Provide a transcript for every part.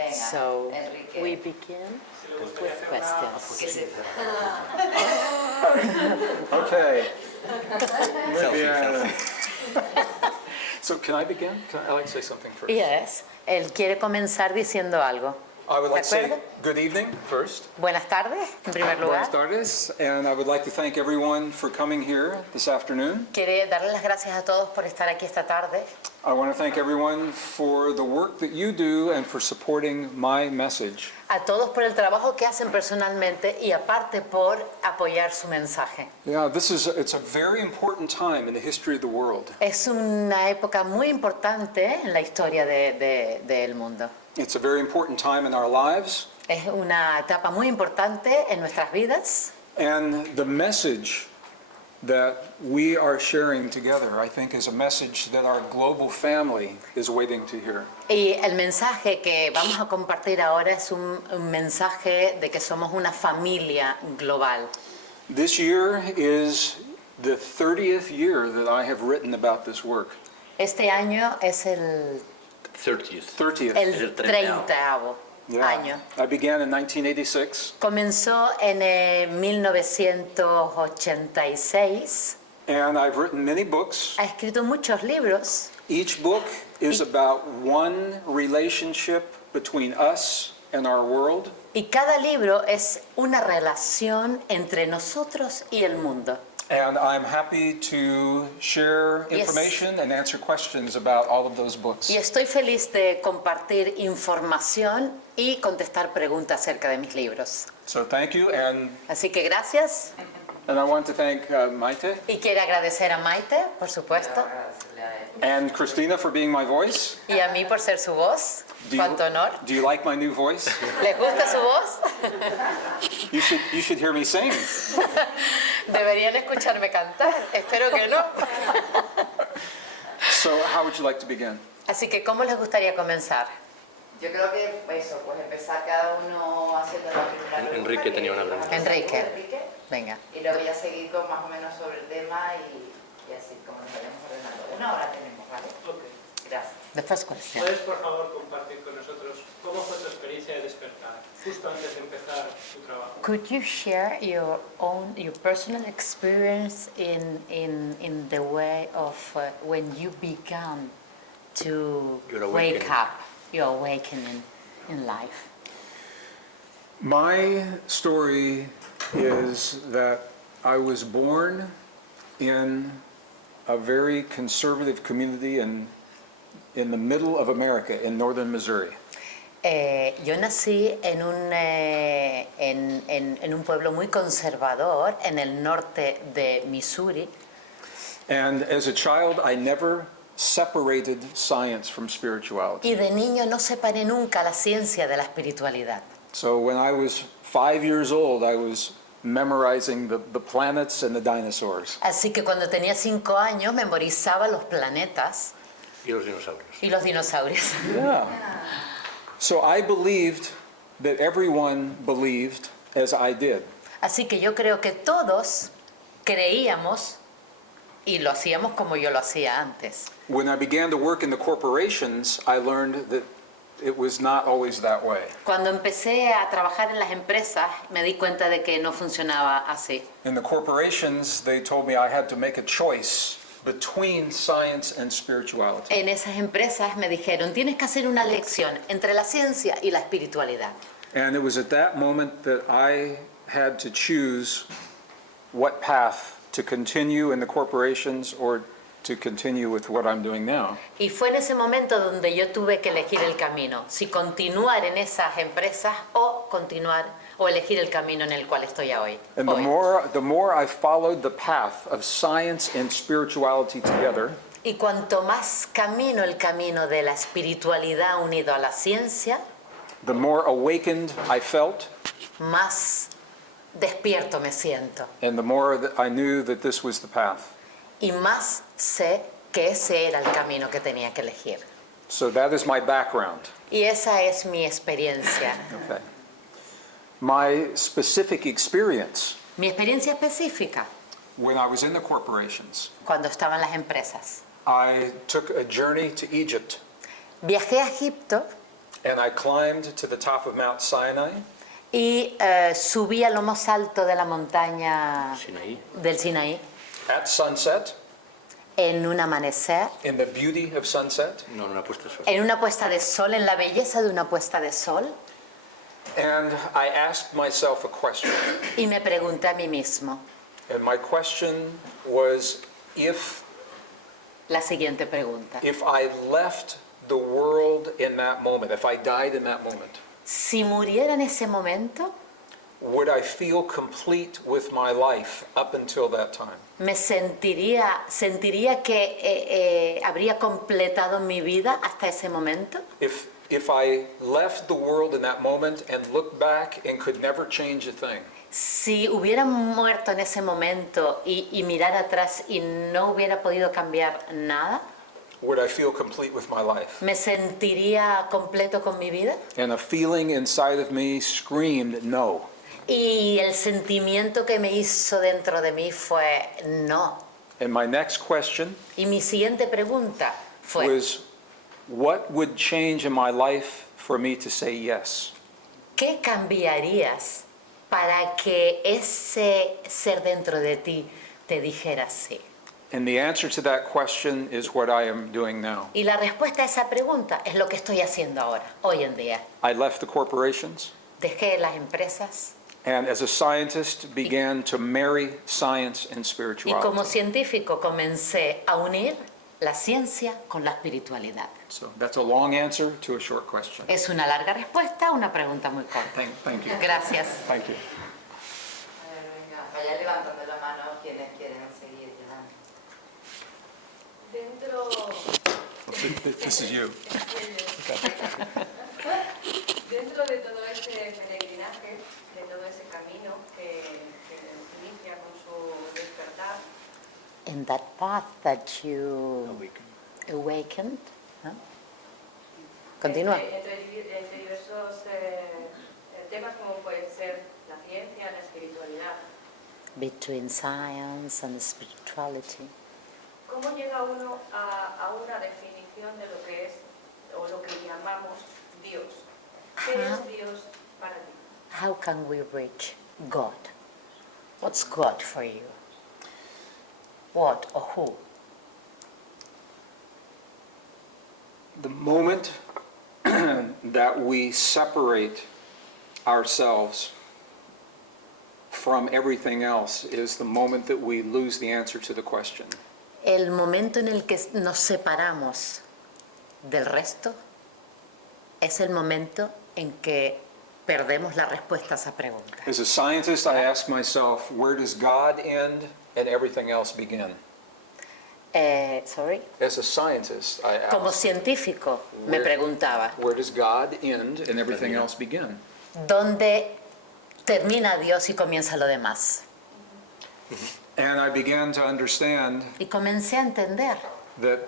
Venga, So Enrique. we begin with questions. Okay. Muy bien. Selfie. So can I begin? I'd like to say something first. Yes, él quiere comenzar diciendo algo. I would like to say acuerdo? good evening first. Buenas tardes, en primer lugar. Buenas tardes, and I would like to thank everyone for coming here this afternoon. Quiere darle las gracias a todos por estar aquí esta tarde. I want to thank everyone for the work that you do and for supporting my message. A todos por el trabajo que hacen personalmente y aparte por apoyar su mensaje. Yeah, it's a very important time in the history of the world. Es una época muy importante en la historia del mundo. It's a very important time in our lives, Es una etapa muy importante en nuestras vidas. and the message that we are sharing together, I think, is a message that our global family is waiting to hear. Y el mensaje que vamos a compartir ahora es un mensaje de que somos una familia global. This year is the 30th year that I have written about this work. Este año es el 30th. 30th. el 30º Yeah. año. I began in 1986, Comenzó en 1986. and I've written many books. Ha escrito muchos libros. Each book is about one relationship between us and our world. Y cada libro es una relación entre nosotros y el mundo. And I'm happy to share Yes. information and answer questions about all of those books. Y estoy feliz de compartir información y contestar preguntas acerca de mis libros. So thank you, and Así que gracias. I want to thank Maite Y quiero agradecer a Maite, por supuesto, and Christina for being my voice. y a mí por ser su voz. Cuánto honor. Do you like my new voice? ¿Les gusta su voz? You should hear me sing. Deberían escucharme cantar. Espero que no. So how would you like to begin? Así que, ¿cómo les gustaría comenzar? Yo creo que eso, pues empezar cada uno haciendo la primera pregunta. Enrique tenía una pregunta. Enrique. Enrique. Venga. Y luego ya seguir con más o menos sobre el tema y así como nos vayamos ordenando. Una hora tenemos, ¿vale? Ok. Gracias. The first question. ¿Puedes, por favor, compartir con nosotros cómo fue tu experiencia de despertar, justo antes de empezar tu trabajo? Could you share your personal experience in the way of when you began to Your wake awakening. up, your awakening in life? My story is that I was born in a very conservative community in the middle of America, in northern Missouri. Yo nací en un pueblo muy conservador en el norte de Missouri. And as a child, I never separated science from spirituality. Y de niño no separé nunca la ciencia de la espiritualidad. So when I was 5 years old, I was memorizing the planets and the dinosaurs. Así que cuando tenía 5 años memorizaba los planetas Y los dinosaurios. y los dinosaurios. Yeah. So I believed that everyone believed as I did. Así que yo creo que todos creíamos y lo hacíamos como yo lo hacía antes. When I began to work in the corporations, I learned that it was not always that way. Cuando empecé a trabajar en las empresas me di cuenta de que no funcionaba así. In the corporations, they told me I had to make a choice between science and spirituality. En esas empresas me dijeron, tienes que hacer una elección entre la ciencia y la espiritualidad. And it was at that moment that I had to choose what path to continue in the corporations or to continue with what I'm doing now. Y fue en ese momento donde yo tuve que elegir el camino, si continuar en esas empresas o continuar o elegir el camino en el cual estoy hoy. And the more I followed the path of science and spirituality together, Y cuanto más camino el camino de la espiritualidad unido a la ciencia, the more awakened I felt, más despierto me siento. and the more that I knew that this was the path. Y más sé que ese era el camino que tenía que elegir. So that is my background. Y esa es mi experiencia. Okay. My specific experience Mi experiencia específica, when I was in the corporations, cuando estaba en las empresas. I took a journey to Egypt, Viajé a Egipto and I climbed to the top of Mount Sinai, y subí a lo más alto de la montaña del Sinaí at sunset, en un amanecer, in the beauty of sunset, No, no ha puesto eso. en una puesta de sol, en la belleza de una puesta de sol, and I asked myself a question. y me pregunté a mí mismo And my question was, if la siguiente pregunta. I left the world in that moment, if I died in that moment, Si muriera en ese momento, would I feel complete with my life up until that time? me sentiría que habría completado mi vida hasta ese momento. If I left the world in that moment and looked back and could never change a thing, Si hubiera muerto en ese momento y mirar atrás y no hubiera podido cambiar nada, would I feel complete with my life? ¿me sentiría completo con mi vida? And a feeling inside of me screamed, no. Y el sentimiento que me hizo dentro de mí fue no. And my next question Y mi siguiente pregunta fue, was, what would change in my life for me to say yes? ¿qué cambiarías para que ese ser dentro de ti te dijera sí? And the answer to that question is what I am doing now. Y la respuesta a esa pregunta es lo que estoy haciendo ahora, hoy en día. I left the corporations Dejé las empresas and as a scientist began to marry science and y como spirituality. científico comencé a unir la ciencia con la espiritualidad. So that's a long answer to a short question. Es una larga respuesta a una pregunta muy corta. Thank you. Gracias. Thank you. A ver, venga, vaya levantando la mano quienes quieren seguir llevando. This is you. Dentro de todo ese peregrinaje, de todo ese camino que inicia con su despertar, In that path that you awakened, ¿no? Continúa. entre diversos temas como pueden ser la ciencia, la espiritualidad, Between science and spirituality. ¿cómo llega uno a una definición de lo que es o lo que llamamos Dios? ¿Qué es Dios para ti? How can we reach God? What's God for you? What or who? The moment that we separate ourselves from everything else is the moment that we lose the answer to the question. El momento en el que nos separamos del resto es el momento en que perdemos la respuesta a esa pregunta. As a scientist, I ask myself, where does God end and everything else begin? Sorry. As a scientist, I Como ask, científico me Where- preguntaba, where does God end And everything else began. ¿dónde termina Dios y comienza lo demás? And I began to understand Y comencé a entender that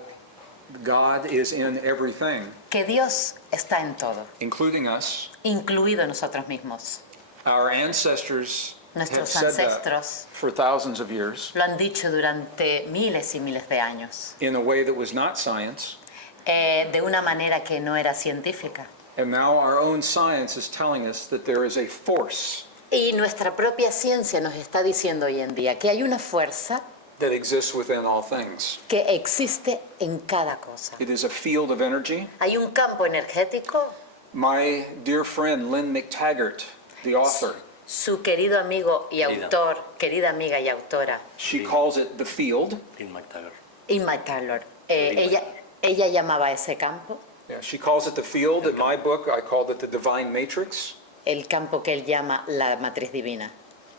God is in everything, que Dios está en todo, including us. incluido nosotros mismos. Our ancestors have Nuestros said that ancestros for thousands of years lo han dicho durante miles y miles de años, in a way that was not science. de una manera que no era científica. And now our own science is telling us that there is a force Y nuestra propia ciencia nos está diciendo hoy en día que hay una fuerza that exists within all things. que existe en cada cosa. It is a field of energy. Hay un campo energético. My dear friend Lynn McTaggart, the author, Su querido amigo y Querida. autor, querida amiga y autora, she calls it the field. Lynn McTaggart. Inma Taylor, Querida. ella llamaba a ese campo, Yeah, she calls it the field. In my book, I called it the divine matrix. el campo que él llama la matriz divina.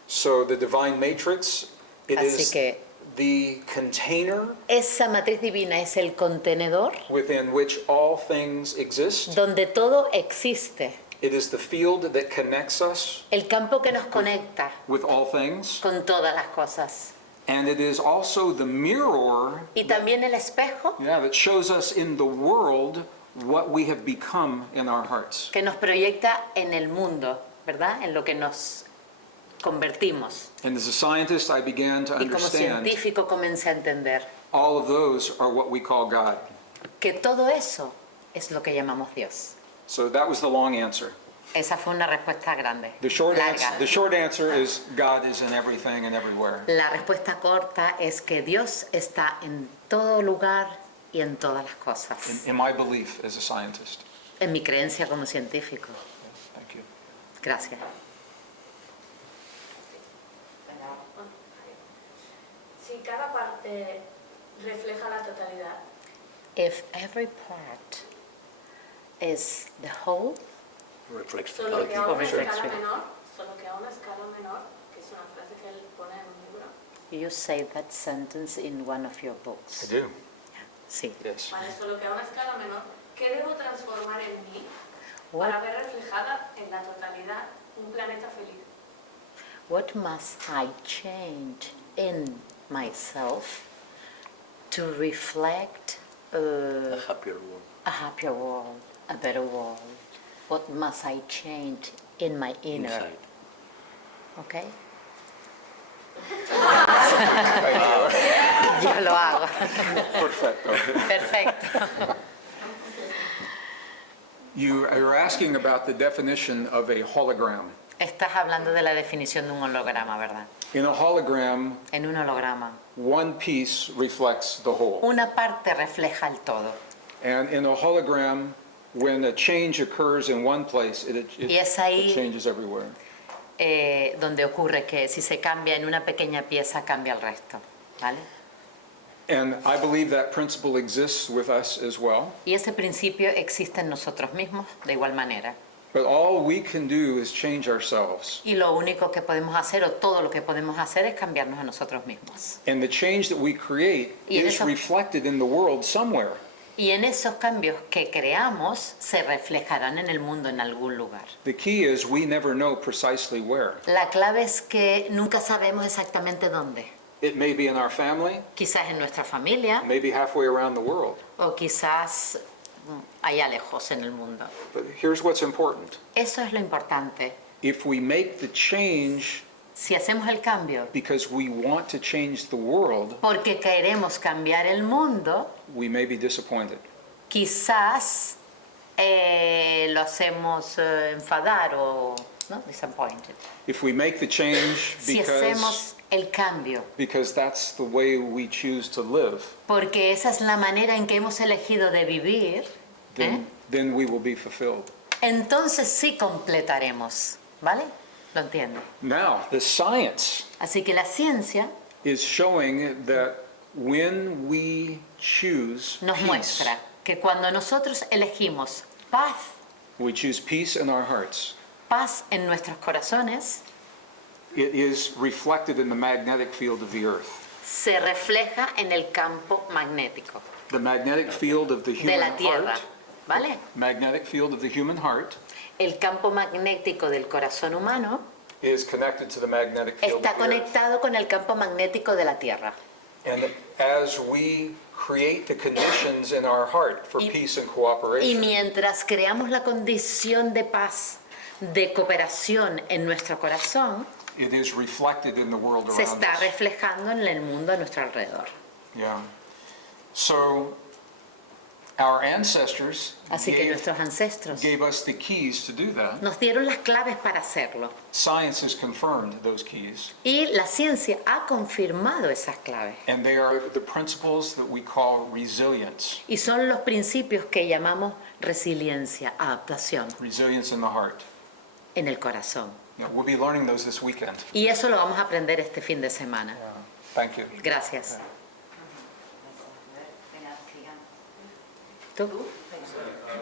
So the divine matrix, it Así is que the container esa matriz divina es el contenedor within which all things exist. donde todo existe, It is the field that connects us el campo que nos conecta With all things. con todas las cosas. And it is also the mirror Y también el espejo that shows us in the world what we have become in our hearts. que nos proyecta en el mundo, ¿verdad? En lo que nos convertimos. And as a scientist, I began to Y como understand científico comencé a entender all of those are what we call God. que todo eso es lo que llamamos Dios. So that was the long answer. Esa fue una respuesta grande, The short larga. answer is God is in everything and everywhere. La respuesta corta es que Dios está en todo lugar y en todas las cosas. In my belief as a scientist. En mi creencia como científico. Thank you. Gracias. Si cada parte refleja la totalidad, If every part is the whole, solo que a Or una reflex, escala sí. menor, solo que a una escala menor, que es una frase que él pone en un libro, you say that sentence in one of your books. do. Sí. Yes. ¿vale? Solo que a una escala menor, ¿qué debo transformar en mí What, para ver reflejada en la totalidad un planeta feliz? what must I change in myself to reflect A happier world. a happier world, a better world? What must I change in my inner? Inside. Okay? Yo lo hago. Perfecto. Perfecto. You are asking about the definition of a hologram. Estás hablando de la definición de un holograma, ¿verdad? In a hologram, En un holograma, one piece reflects the whole. una parte refleja el todo. And in a hologram, when a change occurs in one place, Y es ahí- it changes everywhere. Donde ocurre que si se cambia en una pequeña pieza, cambia el resto, ¿vale? And I believe that principle exists with us as well. Y ese principio existe en nosotros mismos de igual manera. But all we can do is change ourselves. Y lo único que podemos hacer, o todo lo que podemos hacer, es cambiarnos a nosotros mismos. And the change that we create Y en is eso- reflected in the world somewhere. Y en esos cambios que creamos, se reflejarán en el mundo en algún lugar. The key is we never know precisely where. La clave es que nunca sabemos exactamente dónde. It may be in our family, Quizás en nuestra familia, maybe halfway around the world. o quizás allá lejos en el mundo. But here's what's important. Eso es lo importante. If we make the change Si hacemos el cambio because we want to change the world, porque queremos cambiar el mundo, we may be disappointed. quizás lo hacemos enfadar o ¿no? Disappointed. If we make the change Si hacemos el cambio, because that's the way we choose to live, porque esa es la manera en que hemos elegido de vivir, then we will be fulfilled. entonces sí completaremos, ¿vale? Lo entiendo. Now, the science Así que la ciencia is showing that when we choose nos peace, muestra que cuando nosotros elegimos paz, we choose peace in our hearts, paz en nuestros corazones, it is reflected in the magnetic field of the earth. se refleja en el campo magnético The magnetic field of the de human la Tierra, heart, ¿vale? magnetic field of the human heart El campo magnético del corazón humano is connected to the magnetic field está of the earth. conectado con el campo magnético de la Tierra. And as we create the conditions in our heart for Y- peace and Y cooperation, mientras creamos la condición de paz, de cooperación en nuestro corazón, it is reflected in the world se around está us. reflejando en el mundo a nuestro alrededor. Yeah. So our ancestors Así que nuestros ancestros gave us the keys to do that. nos dieron las claves para hacerlo. Science has confirmed those keys, Y la ciencia ha confirmado esas claves. and they are the principles that we call resilience, Y son los principios que llamamos resiliencia, adaptación resilience in the heart. en el corazón. Yeah, we'll be learning those this weekend. Y eso lo vamos a aprender este fin de semana. Thank you. Gracias. Venga, sigamos. ¿Tú?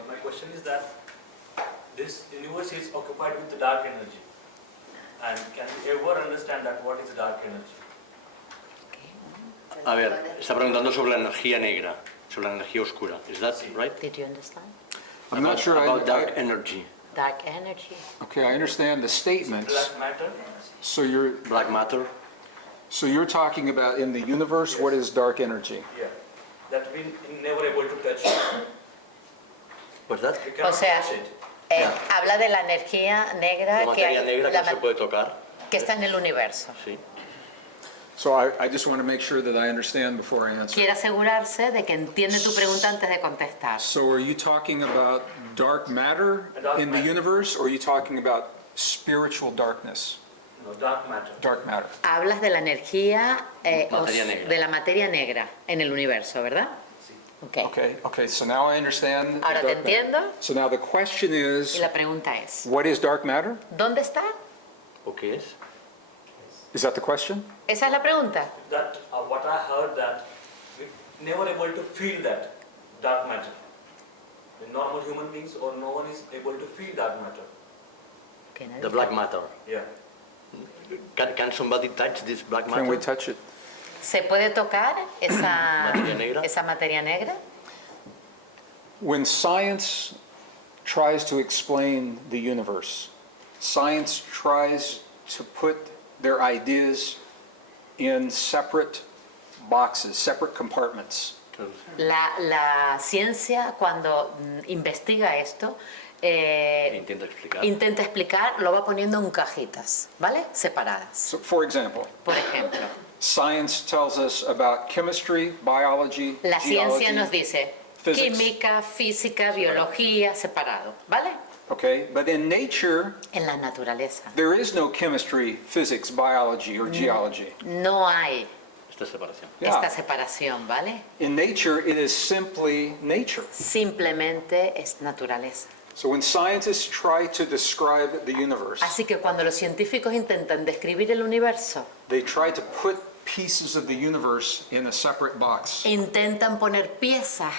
My question is that this universe is occupied with the dark energy. And can we ever understand that what is dark energy? A ver, está preguntando sobre la energía negra, sobre la energía oscura. Is that right? Did you understand? I'm not sure About dark I, energy, Dark energy. okay, I understand the statements. Black matter? So you're, black matter. so you're talking about in the universe, what is dark energy? Yeah. That we never able to touch. What's that? We cannot O sea, touch it. habla de la energía negra La que materia hay, negra que la no se ma- puede tocar. que está en el universo. Sí. So I just want to make sure that I understand before I answer. Quiere asegurarse de que entiende tu pregunta antes de contestar. So are you talking about dark matter Dark in the matter. universe, or are you talking about spiritual darkness? No, dark matter. Dark matter. Hablas de la energía, Materia negra. de la materia negra en el universo, ¿verdad? Sí. Okay. Okay, so now I understand. the Ahora te dark matter. entiendo So now the question y is, la pregunta es, what is dark matter? ¿dónde está? ¿O qué es? Is that the question? Esa es la pregunta. That what I heard that we never able to feel that dark matter. The normal human beings or no one is able to feel dark matter. Que nadie The está- black matter. Yeah. Can somebody touch this black matter? Can we touch it? ¿Se puede tocar Materia negra. esa materia negra? When science tries to explain the universe, science tries to put their ideas in separate boxes, separate compartments. La ciencia, cuando investiga esto, Intenta explicar. intenta explicar, lo va poniendo en cajitas, ¿vale? Separadas. So, for example, Por ejemplo, science tells us about chemistry, biology, la ciencia nos geology, dice physics. química, física, biología, separado, ¿vale? okay? But in nature, En la naturaleza there is no chemistry, physics, biology, or geology. no hay Esta separación. Yeah. esta separación, ¿vale? In nature, it is simply nature. Simplemente es naturaleza. So when scientists try to describe the universe, Así que cuando los científicos intentan describir el universo, they try to put pieces of the universe in a separate box. intentan poner piezas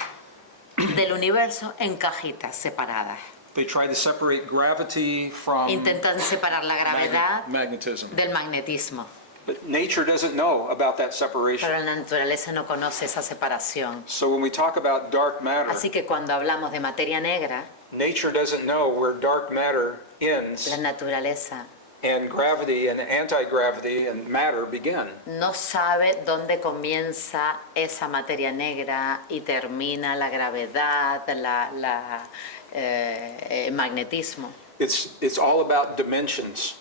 del universo en cajitas separadas. They try to separate gravity from Intentan separar la gravedad magnetism. del magnetismo. But nature doesn't know about that Pero separation. la naturaleza no conoce esa separación. So when we talk about dark matter, Así que cuando hablamos de materia negra, nature doesn't know where dark matter ends la naturaleza and gravity and anti-gravity and matter begin. no sabe dónde comienza esa materia negra y termina la gravedad, el magnetismo. It's all about dimensions.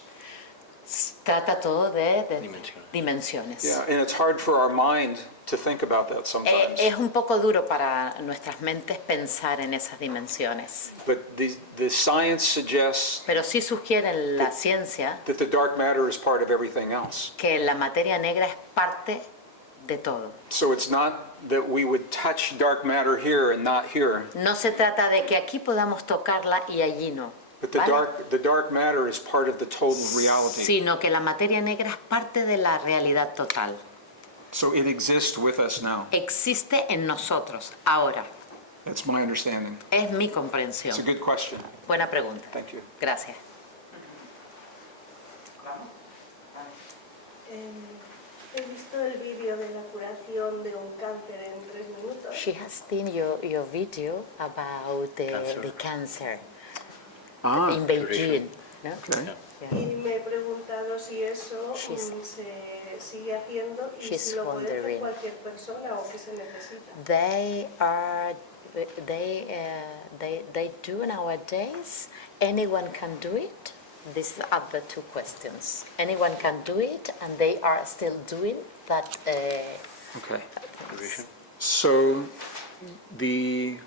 Trata todo de Dimensiones. dimensiones. Yeah, and it's hard for our mind to think about that sometimes. Es un poco duro para nuestras mentes pensar en esas dimensiones, But the science suggests pero sí sugiere la ciencia that the dark matter is part of everything else. que la materia negra es parte de todo. So it's not that we would touch dark matter here and not here, No se trata de que aquí podamos tocarla y allí no, but ¿vale? the dark matter is part of the total reality. Sino que la materia negra es parte de la realidad total. So it exists with us now. Existe en nosotros, ahora. That's my understanding. Es mi It's a comprensión. good question. Buena pregunta. Thank you. Gracias. ¿Vamos? Vale. He visto el vídeo de la curación de un cáncer en 3 minutos. She has seen your video about the cancer in Beijing, ¿no? Okay. Yeah. Y me he preguntado si eso She's- se sigue haciendo y she's si lo puede hacer wondering. cualquier persona o qué se necesita. They do nowadays. Anyone can do it. These are the two questions. Anyone can do it, and they are still doing that. Okay. So the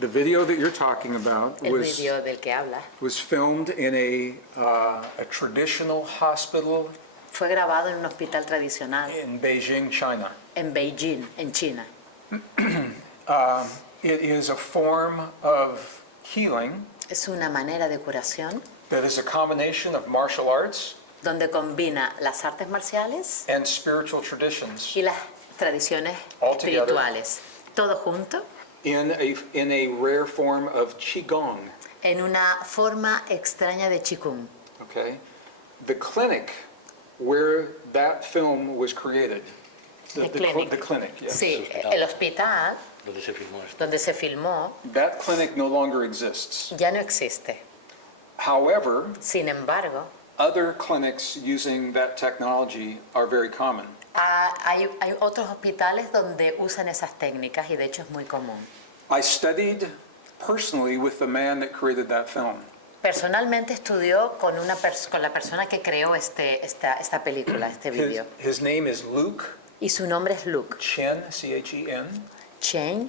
video that you're talking about El video del que habla was filmed in a traditional hospital fue grabado en un hospital tradicional in Beijing, China. en Beijing, en China. It is a form of healing Es una manera de curación that is a combination of martial arts donde combina las artes marciales and spiritual traditions y las tradiciones All together. espirituales, todo junto in a rare form of Qigong. en una forma extraña de Qigong. Okay? The clinic where that film was created, The clinic. the clinic, yes. Sí, el hospital ¿Dónde se filmó esto? donde se filmó That clinic no longer exists. ya no existe. However, Sin embargo, other clinics using that technology are very common. hay otros hospitales donde usan esas técnicas y de hecho es muy común. I studied personally with the man that created that film. Personalmente estudió con con la persona que creó esta película, este vídeo. His name is Luke Y su nombre es Luke Chen, C-H-E-N. Chen,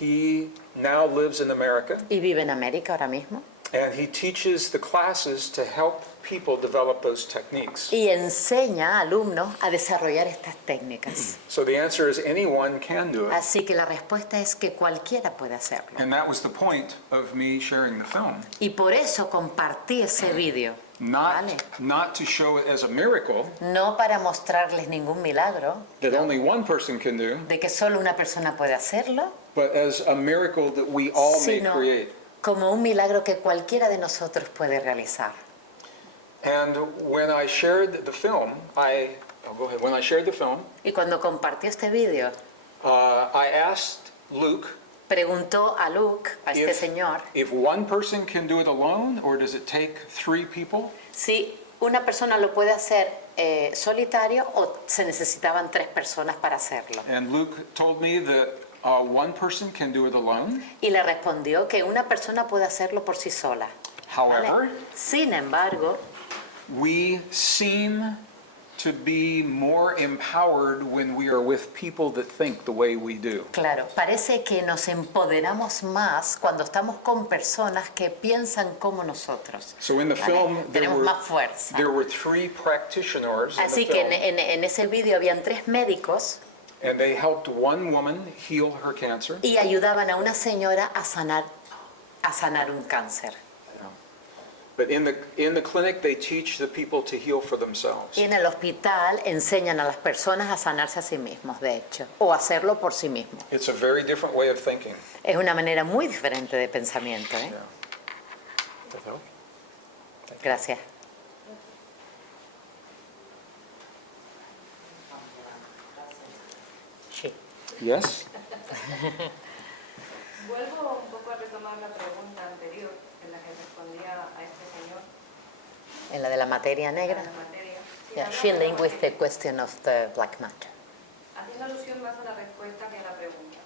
He now lives in America, y vive en América ahora mismo. and he teaches the classes to help people develop those techniques. Y enseña a alumnos a desarrollar estas técnicas. So the answer is anyone can do it. Así que la respuesta es que cualquiera puede hacerlo. And that was the point of me sharing the film. Y por eso compartí ese vídeo. Vale. Not to show it as a miracle No para mostrarles ningún milagro, that only one person can do, de que solo una persona puede hacerlo, but as a miracle that we all may sino create. como un milagro que cualquiera de nosotros puede realizar. And when I shared the film, When I shared the film, Y cuando compartió este vídeo, I asked Luke preguntó a Luke, a este señor, if one person can do it alone, or does it take 3 people? si una persona lo puede hacer solitario o se necesitaban 3 personas para hacerlo. And Luke told me that one person can do it alone. Y le respondió que una persona puede hacerlo por sí sola. ¿Vale? However, Sin embargo, we seem to be more empowered when we are with people that think the way we do. claro, parece que nos empoderamos más cuando estamos con personas que piensan como nosotros. So in the ¿Vale? film, Tenemos más fuerza. there were 3 practitioners in Así the que film, en ese vídeo habían 3 médicos and they helped one woman heal her cancer. y ayudaban a una señora a sanar un cáncer. But in the clinic, they teach the people to heal for themselves. Y en el hospital enseñan a las personas a sanarse a sí mismos, de hecho, o hacerlo por sí mismos. It's a very different way of thinking. Es una manera muy diferente de pensamiento, ¿eh? That help? Gracias. Sí. Yes? Vuelvo un poco a retomar la pregunta anterior en la que respondía a este señor, En la de la materia a negra. la materia. Sí, Yeah, hablaba she de la linked with the materia, question of the black matter. haciendo alusión más a la respuesta que a la pregunta.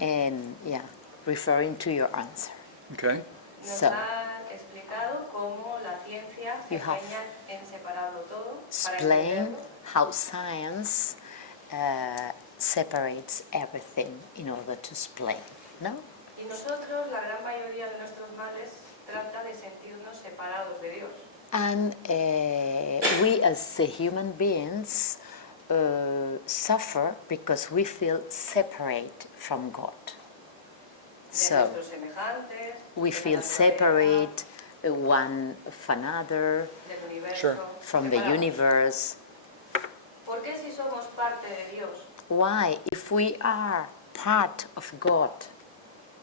And yeah, referring to your answer. Okay. Nos So, ha explicado cómo la ciencia se You have empeña en separarlo todo para explain entenderlo. how science separates everything in order to explain, no? Y nosotros, la gran mayoría de nuestros males, trata de sentirnos separados de Dios. And we as the human beings suffer because we feel separate from God. De So nuestros semejantes, we de la feel naturaleza, separate one of another, del universo, Sure. from the separados. universe. ¿Por qué si somos parte de Dios Why, if we are part of God,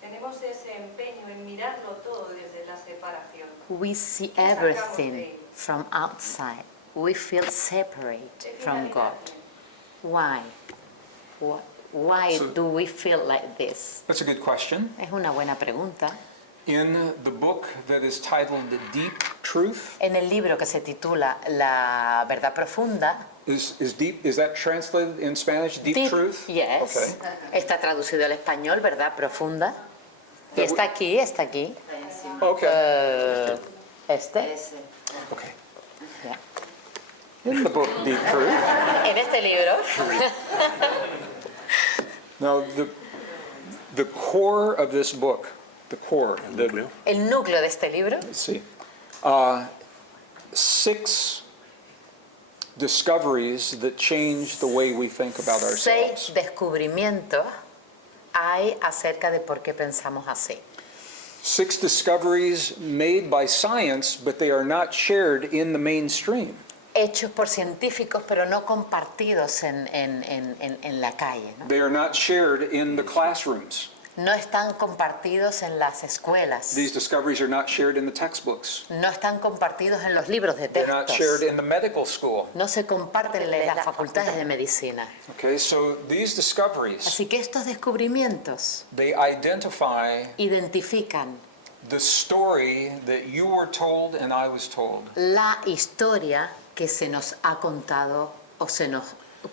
tenemos ese empeño en mirarlo todo desde la separación? we see ¿Qué sacamos de everything ello? from outside. We feel separate ¿Qué from finalidad God. tiene? Why? Why So- do we feel like this? That's a good question. Es una buena pregunta. In the book that is titled Deep Truth, En el libro que se titula La verdad profunda, is that translated in Spanish, Deep Truth? yes, Okay. está traducido al español, verdad profunda, y está aquí, Está encima. Okay. Este, Ese. Okay. yeah. In the book Deep Truth. En este libro, Now, the core of this book, el núcleo de este libro, let's see, 6 discoveries that change the way we think about 6 ourselves. descubrimientos hay acerca de por qué pensamos así. 6 discoveries made by science, but they are not shared in the mainstream. Hechos por científicos, pero no compartidos en la calle, ¿no? They are not shared in the classrooms. No están compartidos en las escuelas, These discoveries are not shared in the textbooks. no están compartidos en los libros de They're not shared textos, in the medical school. no se comparten en las facultades de medicina. Okay, so these discoveries, Así que estos descubrimientos they identify identifican the story that you were told and I was told. la historia que se nos ha contado o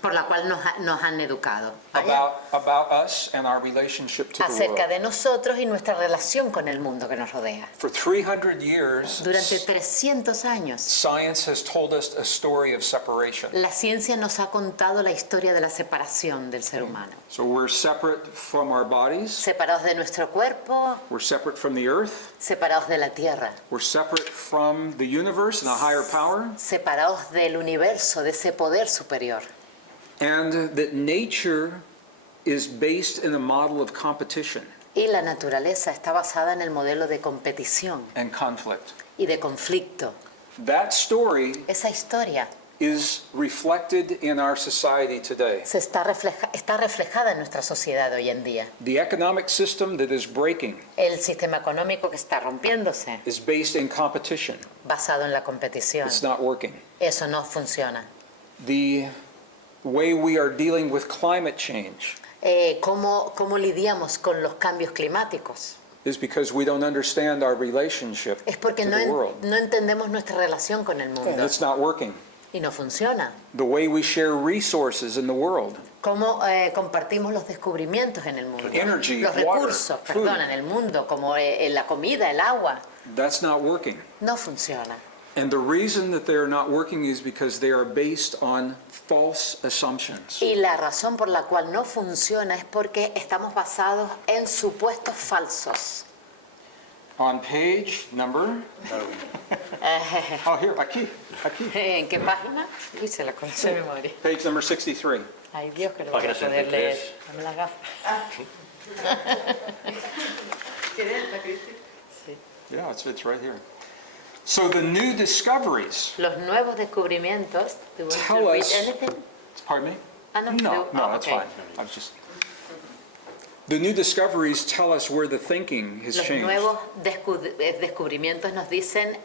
por la cual nos han educado. ¿vale? about us and our relationship to the Acerca world. de nosotros y nuestra relación con el mundo que nos rodea. For 300 years, Durante 300 años, science has told us a story of separation. la ciencia nos ha contado la historia de la separación del ser humano. So we're separate from our bodies, Separados de nuestro cuerpo, we're separate from the earth, separados de la tierra, we're separate from the universe and a higher power, separados del universo, de ese poder superior. and that nature is based in a model of competition Y la naturaleza está basada en el modelo de competición and conflict. y de conflicto. That story Esa historia is reflected in our society today. está reflejada en nuestra sociedad hoy en día. The economic system that is breaking El sistema económico que está rompiéndose, is based in competition. basado en la competición. It's not working. Eso no funciona. The way we are dealing with climate change ¿Cómo lidiamos con los cambios climáticos? is because we don't understand our relationship Es porque to no, the world. no entendemos nuestra relación con el And mundo it's not working. y no funciona. The way we share resources in the world, ¿Cómo compartimos los descubrimientos en el mundo? Energy, Los water, recursos, food. perdón, en el mundo, como la comida, el agua, that's not working. no funciona. And the reason that they are not working is because they are based on false assumptions. Y la razón por la cual no funciona es porque estamos basados en supuestos falsos. On page number, oh here, aquí. ¿En qué página? Uy, se la conoce de memoria. Page number 63. Ay, Dios, que lo voy a Página poder leer. 63. Dame la gafa. ¿Quieres la Cristi? Sí. Yeah, it's right here. So the new discoveries, Los nuevos descubrimientos. Do you want Tell to read us- anything? pardon me? Ah, no, No, oh, that's okay. fine. I was just. The new discoveries tell us where the thinking has Los changed. nuevos descubrimientos nos dicen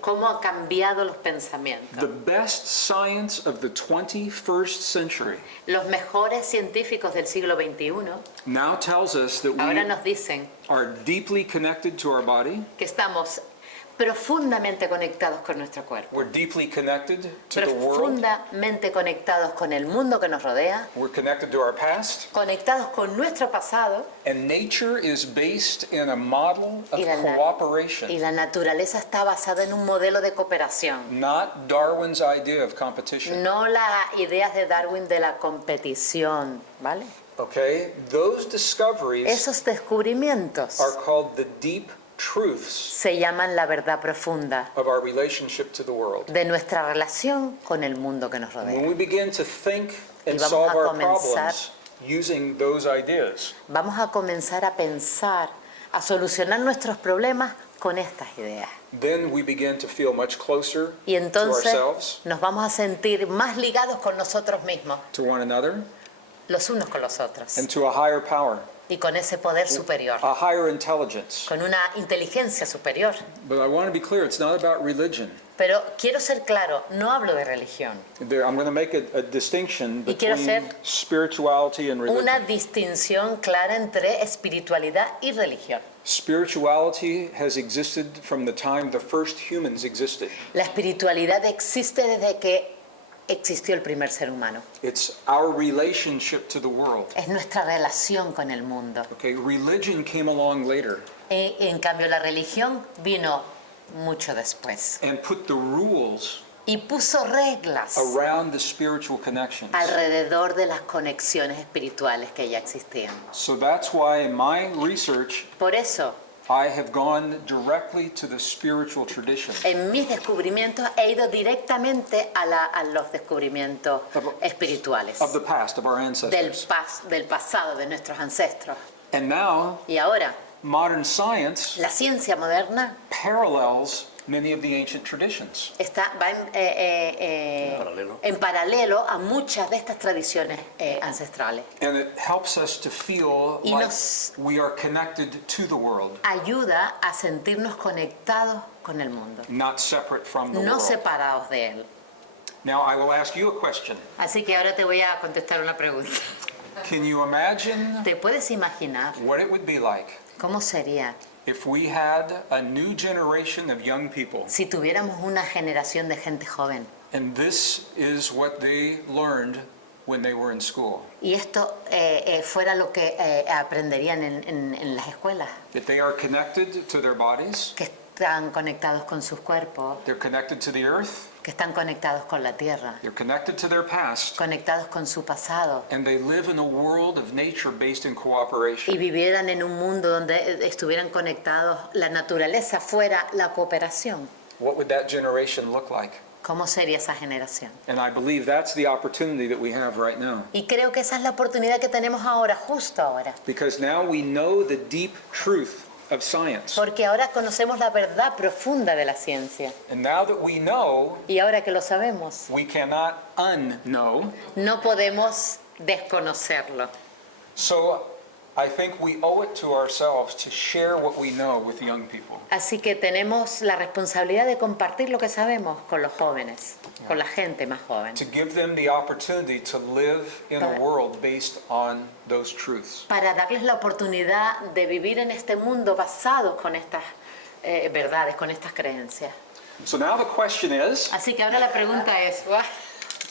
cómo han cambiado los pensamientos. The best science of the 21st century Los mejores científicos del siglo XXI now tells us that ahora we nos dicen are deeply connected to our body, que estamos profundamente conectados con nuestro cuerpo, we're deeply connected to the world, profundamente conectados con el mundo que nos rodea, we're connected to our past, conectados con nuestro pasado and nature is based in a model of y cooperation, la naturaleza está basada en un modelo de cooperación, not Darwin's idea of competition. no las ideas de Darwin de la competición, ¿vale? Okay? Those discoveries Esos descubrimientos are called the deep truths se llaman la verdad profunda of our relationship to the world. de nuestra relación con el mundo que nos When rodea. we begin to think and Y vamos solve a our comenzar- problems using those ideas, Vamos a comenzar a pensar, a solucionar nuestros problemas con estas ideas. then we begin to feel much closer Y to entonces ourselves, nos vamos a sentir más ligados con nosotros mismos, to one another, los unos con los otros, and to a higher power, y con ese poder superior, a higher intelligence. con una inteligencia superior. But I want to be clear, it's not about religion. Pero quiero ser claro, no hablo de religión. I'm going to make a distinction Y quiero between hacer spirituality and Una religion. distinción clara entre espiritualidad y religión. Spirituality has existed from the time the first humans existed. La espiritualidad existe desde que existió el primer ser humano. It's our relationship to the world. Es nuestra relación con el mundo. Okay, religion came along later En cambio, la religión vino mucho después and put the rules y puso reglas around the spiritual connections. alrededor de las conexiones espirituales que ya existían. So that's why in my research, Por eso, I have gone directly to the spiritual traditions. en mis descubrimientos he ido directamente a los descubrimientos espirituales Of the past, of our del ancestors. pasado, de nuestros ancestros. And now, Y ahora, modern science la ciencia moderna parallels many of the ancient traditions. va Paralelo. en paralelo a muchas de estas tradiciones ancestrales. And it helps us to feel Y like nos- we are connected to the world, Ayuda a sentirnos conectados con el mundo, not separate from the no world. separados de él. Now, I will ask you a question. Así que ahora te voy a contestar una pregunta. Can you imagine ¿Te puedes imaginar what it would be like cómo sería if we had a new generation of young people, si tuviéramos una generación de gente joven and this is what they learned when they were in school. Y esto fuera lo que aprenderían en las escuelas, That they are connected to their bodies, que están conectados con sus cuerpos, they're connected to the earth, que están conectados con la tierra, they're connected to their past, conectados con su pasado, and they live in a world of nature based in y cooperation. vivieran en un mundo donde estuvieran conectados, la naturaleza fuera la cooperación. What would that generation look like? ¿Cómo sería esa generación? And I believe that's the opportunity that we have right now. Y creo que esa es la oportunidad que tenemos ahora, justo ahora. Because now we know the deep truth of science. Porque ahora conocemos la verdad profunda de la ciencia. And now that we know, Y ahora que lo sabemos, we cannot unknow. no podemos desconocerlo. So I think we owe it to ourselves to share what we know with young people. Así que tenemos la responsabilidad de compartir lo que sabemos con los jóvenes, con la gente más joven, To give them the opportunity to live in a world based on those truths. para darles la oportunidad de vivir en este mundo basado con estas verdades, con estas creencias. So now the question is, Así que ahora la pregunta es,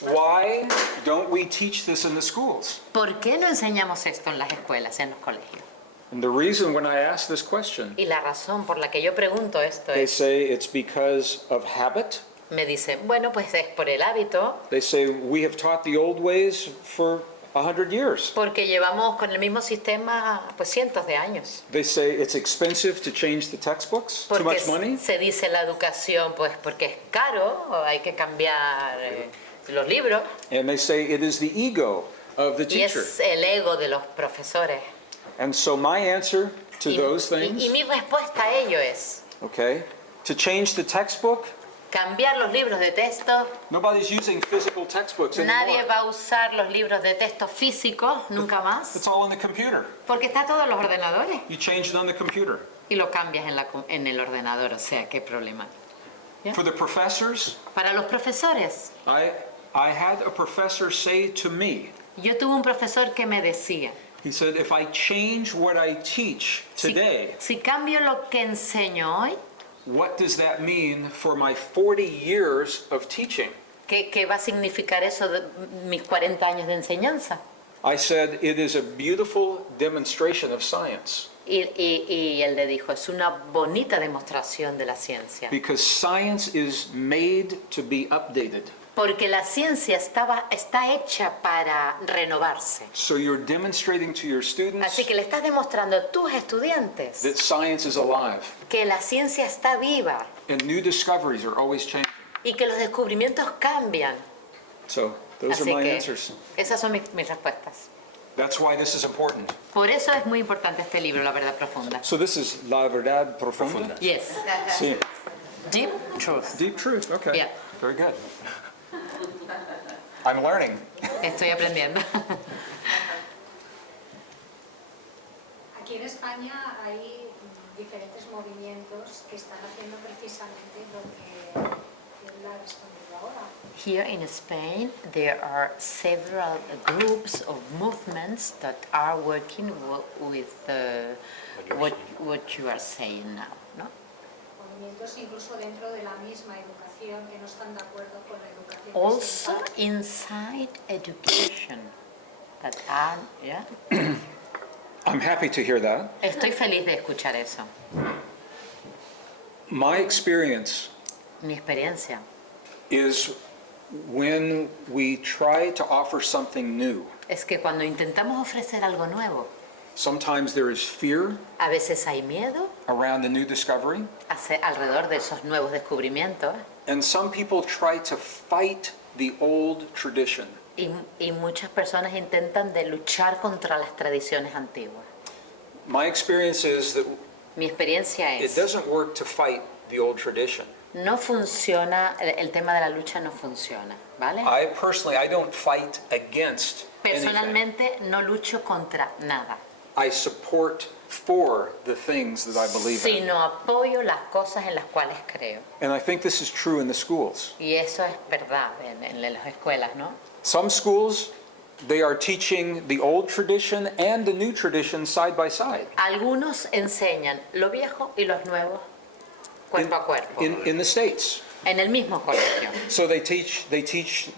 why don't we teach this in the schools? ¿por qué no enseñamos esto en las escuelas, en los colegios? And the reason when I ask this question, Y la razón por la que yo pregunto esto they es, say it's because of habit. me dicen, bueno, pues es por el hábito, They say we have taught the old ways for 100 years. porque llevamos con el mismo sistema pues cientos de años. They say it's expensive to change the textbooks, too Porque much money. se dice la educación, pues porque es caro, o hay que cambiar los libros, And they say it is the ego of the y teacher. es el ego de los profesores. And so my answer to Y, those y things, mi respuesta a ello es okay, to change the textbook, cambiar los libros de texto. nobody's using physical textbooks Nadie anymore. va a usar los libros de texto físicos nunca más, It's all in the computer. porque está todo en los ordenadores You change it on the computer. y lo cambias en el ordenador, o sea, qué problema. Yeah. For the professors, Para los profesores, I had a professor say to me, yo tuve un profesor que me decía, he said, if I change what I teach today, si cambio lo que enseño hoy, what does that mean for my 40 years of teaching? ¿qué va a significar eso de mis 40 años de enseñanza? I said, it is a beautiful demonstration of science. Y él le dijo, es una bonita demostración de la ciencia. Because science is made to be updated. Porque la ciencia está hecha para renovarse. So you're demonstrating to your students Así que le estás demostrando a tus estudiantes that science is alive que la ciencia está viva and new discoveries are always changing. y que los descubrimientos cambian. So those Así are my que answers. esas son mis respuestas. That's why this is important. Por eso es muy importante este libro, La Verdad Profunda. So this is La Verdad Profunda? Yes. Sí. Deep truth. Deep truth, okay. Yeah. Very good. I'm learning. Estoy aprendiendo. Aquí en España hay diferentes movimientos que están haciendo precisamente lo que él ha respondido ahora. Here in Spain, there are several groups of movements that are working with what you are saying now, no? Movimientos incluso dentro de la misma educación que no están de acuerdo con la educación. Also sexual. inside education, that are, yeah. I'm happy to hear that. Estoy feliz de escuchar eso. My experience Mi experiencia is when we try to offer something new, es que cuando intentamos ofrecer algo nuevo, sometimes there is fear a veces hay miedo around the new discovery, alrededor de esos nuevos descubrimientos and some people try to fight the old tradition. y muchas personas intentan de luchar contra las tradiciones antiguas. My experience is that Mi experiencia it es, doesn't work to fight the old tradition. no funciona, el tema de la lucha no funciona, ¿vale? I don't fight against anything. Personalmente no lucho contra nada, I support for the things that I believe in. sino apoyo las cosas en las cuales creo. And I think this is true in the schools. Y eso es verdad en las escuelas, ¿no? Some schools, they are teaching the old tradition and the new tradition side by side. Algunos enseñan lo viejo y los nuevos cuerpo a cuerpo. In the States. en el mismo colegio. So they teach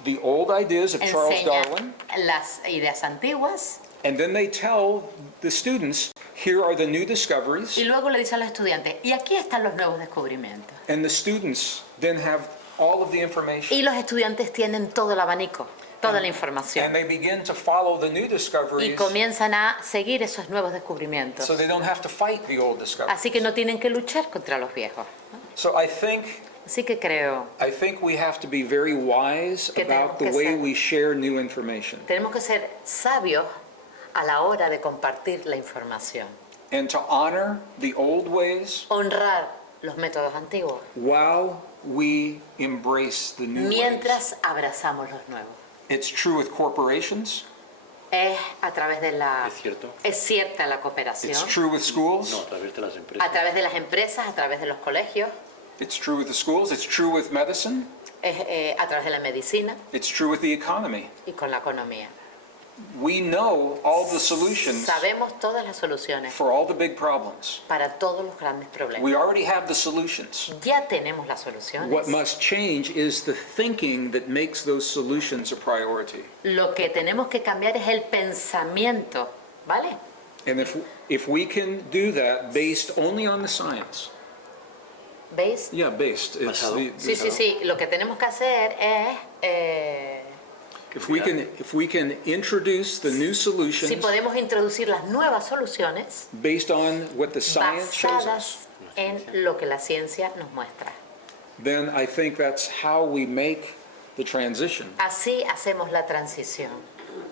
the old ideas of Charles Darwin, Enseñan las ideas antiguas and then they tell the students, here are the new discoveries, y luego le dicen a los estudiantes, y aquí están los nuevos descubrimientos. and the students then have all of the Y information. los estudiantes tienen todo el abanico, toda la información. And they begin to follow the new Y discoveries, comienzan a seguir esos nuevos descubrimientos. so they don't have to fight the old discoveries. Así que no tienen que luchar contra los viejos. So I think Así que creo, we have to be very wise Que about tenemos the que way ser- we share new information, tenemos que ser sabios a la hora de compartir la información. and to honor the old ways Honrar los métodos antiguos while we embrace the new ways. mientras abrazamos los nuevos. It's true with corporations, Es a través de la... ¿Es cierto? Es cierta la cooperación. it's true with schools, No, a través de las empresas. A través de las empresas, a través de los colegios, it's true with the schools, it's true with medicine, es, a través de la medicina it's true with the economy. y con la economía. We know all the solutions Sabemos todas las soluciones for all the big problems. para todos los grandes problemas. We already have the solutions. Ya tenemos las soluciones. What must change is the thinking that makes those solutions a priority. Lo que tenemos que cambiar es el pensamiento, ¿vale? And if we can do that based only on the science, ¿Veis? yeah, based. It's Basado. Sí, sí, sí. Lo que tenemos que hacer es, If we can introduce the new si solutions podemos introducir las nuevas soluciones based on what the science shows us, basadas en lo que la ciencia nos muestra. then I think that's how we make the transition. Así hacemos la transición,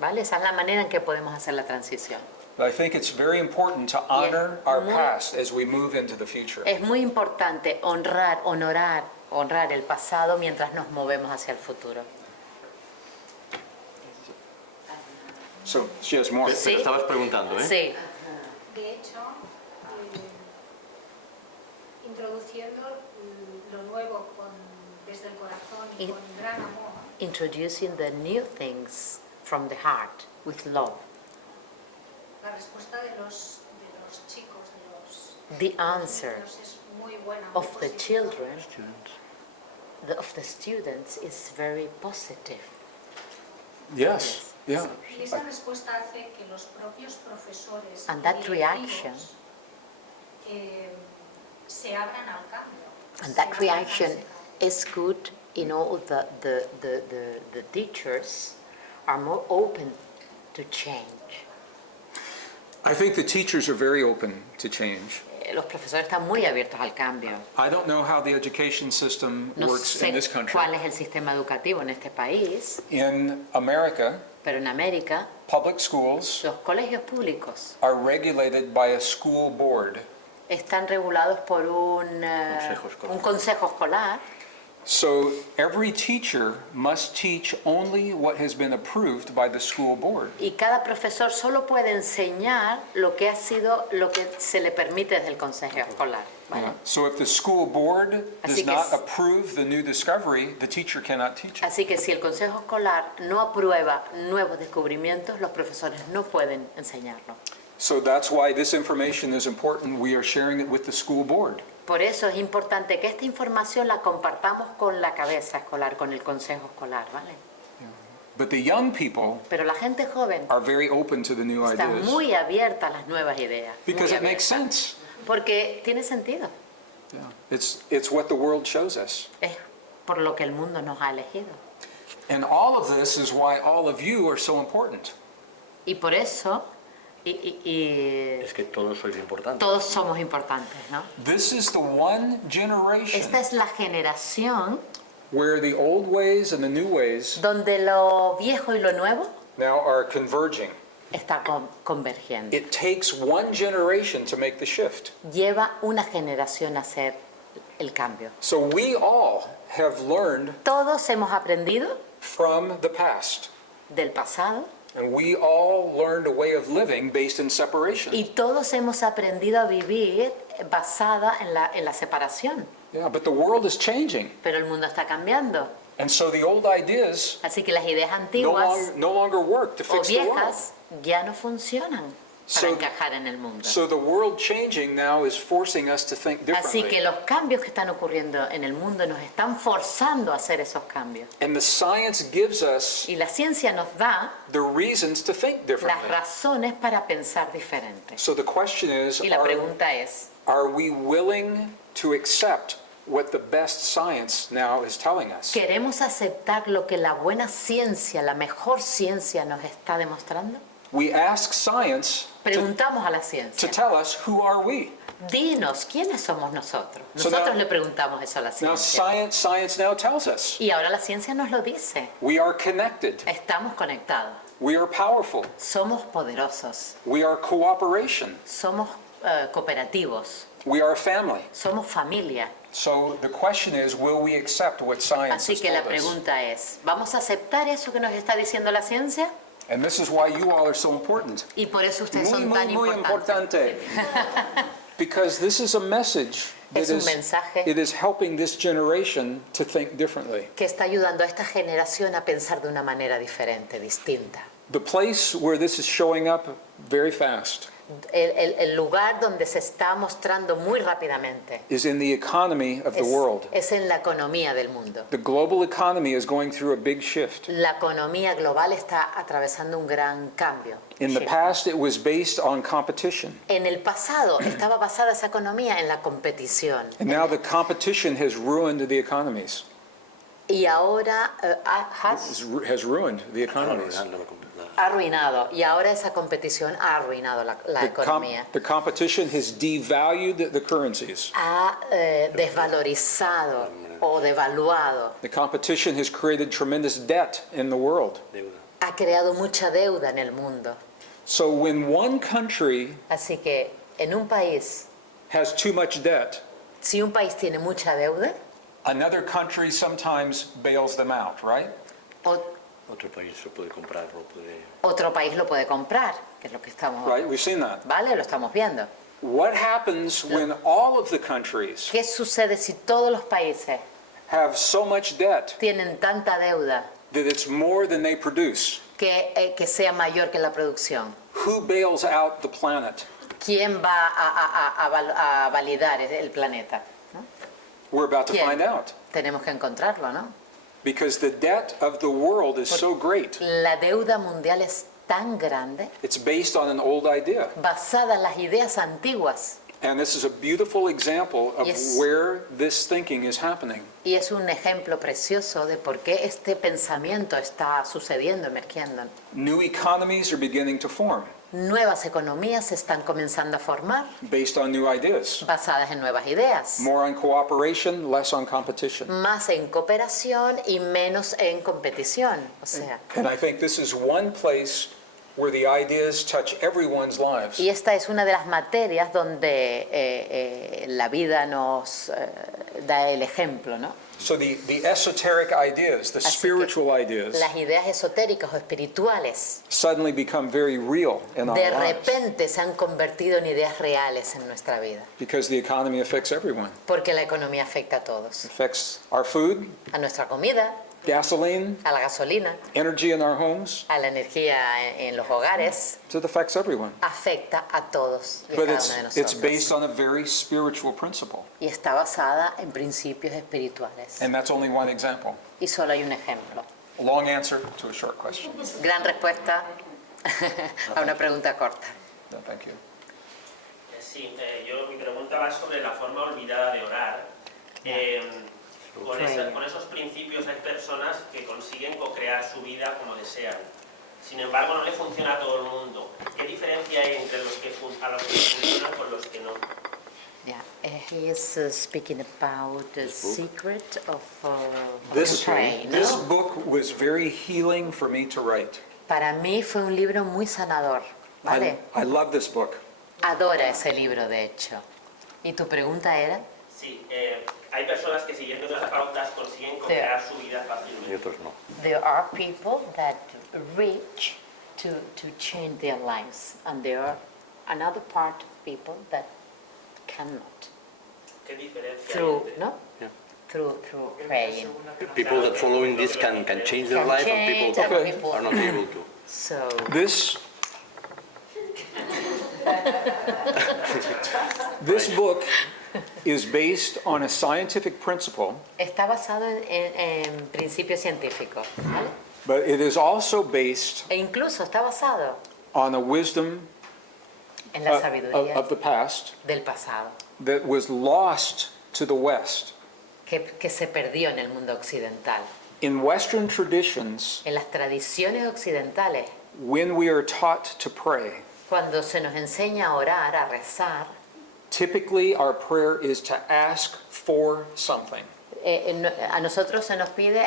¿vale? Esa es la manera en que podemos hacer la transición. But I think it's very important to honor our past as we move into the future. Es muy importante honorar el pasado mientras nos movemos hacia el futuro. So she has more. Sí. Pero estabas preguntando, ¿eh? Sí, De hecho, introduciendo lo nuevo desde el corazón y In- con gran amor, introducing the new things from the heart with love. la respuesta de los chicos, The answer niños es muy buena, muy of the positiva. children, of the students is very positive. Yes, yeah. Y esa respuesta hace que los propios profesores And that y reaction- directivos, se abran al cambio. And se that abran reaction al cambio. is good, the teachers are more open to change. I think the teachers are very open to change. Los profesores están muy abiertos al cambio. I don't know how the education system No works in sé this country. cuál es el sistema educativo en este país, In America, pero en América public schools los colegios públicos are regulated by a school board. están regulados por un consejo escolar. So every teacher must teach only what has been approved by the school board. Y cada profesor solo puede enseñar lo que se le permite desde el consejo escolar, ¿vale? So if the school board Así does que not s- approve the new discovery, the teacher cannot teach it. Así que si el consejo escolar no aprueba nuevos descubrimientos, los profesores no pueden enseñarlo. So that's why this information is important. We are sharing it with the school board. Por eso es importante que esta información la compartamos con la cabeza escolar, con el consejo escolar, ¿vale? But the young people Pero la gente joven are very open to the new está ideas muy abierta a las nuevas ideas. because muy it makes abierta. sense. Porque tiene sentido. It's what the world shows us. Es por lo que el mundo nos ha elegido. And all of this is why all of you are so important. Y por eso Es que todos sois importantes. todos somos importantes, ¿no? This is the one generation Esta es la generación where the old ways and the new ways donde lo viejo y lo nuevo now are converging. está convergiendo. It takes one generation to make the shift. Lleva una generación a hacer el cambio. So we all have learned Todos hemos aprendido from the past, del pasado and we all learned a way of living based in separation. y todos hemos aprendido a vivir basada en la separación. Yeah, but the world is changing. Pero el mundo está cambiando. And so the old ideas Así que las ideas antiguas no longer work to o fix the world. viejas ya no funcionan. para So, encajar en el mundo. so the world changing now is forcing us to think Así que differently. los cambios que están ocurriendo en el mundo nos están forzando a hacer esos cambios. And the science gives us Y la ciencia nos da the reasons to think las differently. razones para pensar diferente. So the question is, Y la pregunta es, are we willing to accept what the best science now is telling us? ¿queremos aceptar lo que la buena ciencia, la mejor ciencia nos está demostrando? We ask science Preguntamos a la to ciencia, tell us, who are we? dinos, ¿quiénes somos nosotros? So Nosotros now- le preguntamos eso a la Now ciencia. science now tells us, Y ahora la ciencia nos lo dice. we are connected, Estamos conectados, we are powerful, somos poderosos, we are cooperation, somos cooperativos, we are a family. somos familia. So the question is, will we accept what science Así has que la told us? pregunta es, ¿vamos a aceptar eso que nos está diciendo la ciencia? And this is why you all are so important. Y por eso ustedes Muy, son muy, tan muy importantes. importante. Because this is a message that Es un mensaje it is helping this generation to think differently. Que está ayudando a esta generación a pensar de una manera diferente, distinta. The place where this is showing up very fast El lugar donde se está mostrando muy rápidamente is in the economy of the world. es en la economía del mundo. The global economy is going through a big shift. La economía global está atravesando un gran cambio. In the Shift. past, it was based on competition. En el pasado estaba basada esa economía en la competición. And now the competition has ruined the economies. Y ahora Has ruined the economies. ha arruinado. Y ahora esa competición ha arruinado la economía. The competition has devalued the currencies. Ha desvalorizado o devaluado. The competition has created tremendous debt in the world. Ha creado mucha deuda en el mundo. So when one country Así que en un país, has too much debt, si un país tiene mucha deuda, another country sometimes bails them out, right? Otro país lo puede comprar, lo puede... otro país lo puede comprar, que es lo que estamos, Right? We've seen that. ¿vale? Lo estamos viendo. What happens when all of the countries ¿Qué sucede si todos los países have so much debt tienen tanta deuda that it's more than they produce? que sea mayor que la producción? Who bails out the planet? ¿Quién va a validar el planeta? ¿No? We're about to ¿Quién? find out. Tenemos que encontrarlo, ¿no? Because the debt of the world is so great. La deuda mundial es tan grande, It's based on an old idea. basada en las ideas antiguas, And this is a beautiful example of Yes. where this thinking is happening. y es un ejemplo precioso de por qué este pensamiento está sucediendo, emergiendo. New economies are beginning to form Nuevas economías se están comenzando a formar, based on new ideas. basadas en nuevas ideas, More on cooperation, less on competition. más en cooperación y menos en competición. O sea, And I think this is one place where the ideas touch everyone's lives. y esta es una de las materias donde la vida nos da el ejemplo, ¿no? So the esoteric ideas, the Así que spiritual ideas, las ideas esotéricas o espirituales suddenly become very real in our de lives repente se han convertido en ideas reales en nuestra vida, because the economy affects everyone. porque la economía afecta a todos, It affects our food, a nuestra comida, gasoline, a la gasolina, energy in our homes. a la energía en los hogares, So it affects everyone. afecta a todos y a But cada uno de it's based nosotros. on a very spiritual principle. Y está basada en principios espirituales. And that's only one example. Y solo hay un ejemplo. A long answer to a short question. Gran respuesta a una pregunta corta. No, thank you. Sí, mi pregunta va sobre la forma olvidada de orar. Con esos principios hay personas que consiguen co-crear su vida como desean. Sin embargo, no le funciona a todo el mundo. ¿Qué diferencia hay entre a los que funcionan con los que no? Yeah, he is speaking about the secret of This praying, ¿no? this book was very healing for me to write. Para mí fue un libro muy sanador, ¿vale? I love this book. Adora ese libro, de hecho. ¿Y tu pregunta era? Sí, hay personas que siguiendo esas pautas consiguen co-crear su vida Y fácilmente. otros no. There are people that reach to change their lives, and there are another part of people that cannot. ¿Qué diferencia hay Through, entre- no? Yeah. Through praying. People that following this can change their Can life, change, and people and that people- are not able to. So, This This book is based on a scientific principle, Está basado en principios científicos, ¿vale? but it is also based E incluso está basado on a wisdom en la of sabiduría the past del pasado, that was lost to the West. que se perdió en el mundo occidental. In Western traditions, En las tradiciones occidentales, when we are taught to pray, cuando se nos enseña a orar, a rezar, typically our prayer is to ask for something. a nosotros se nos pide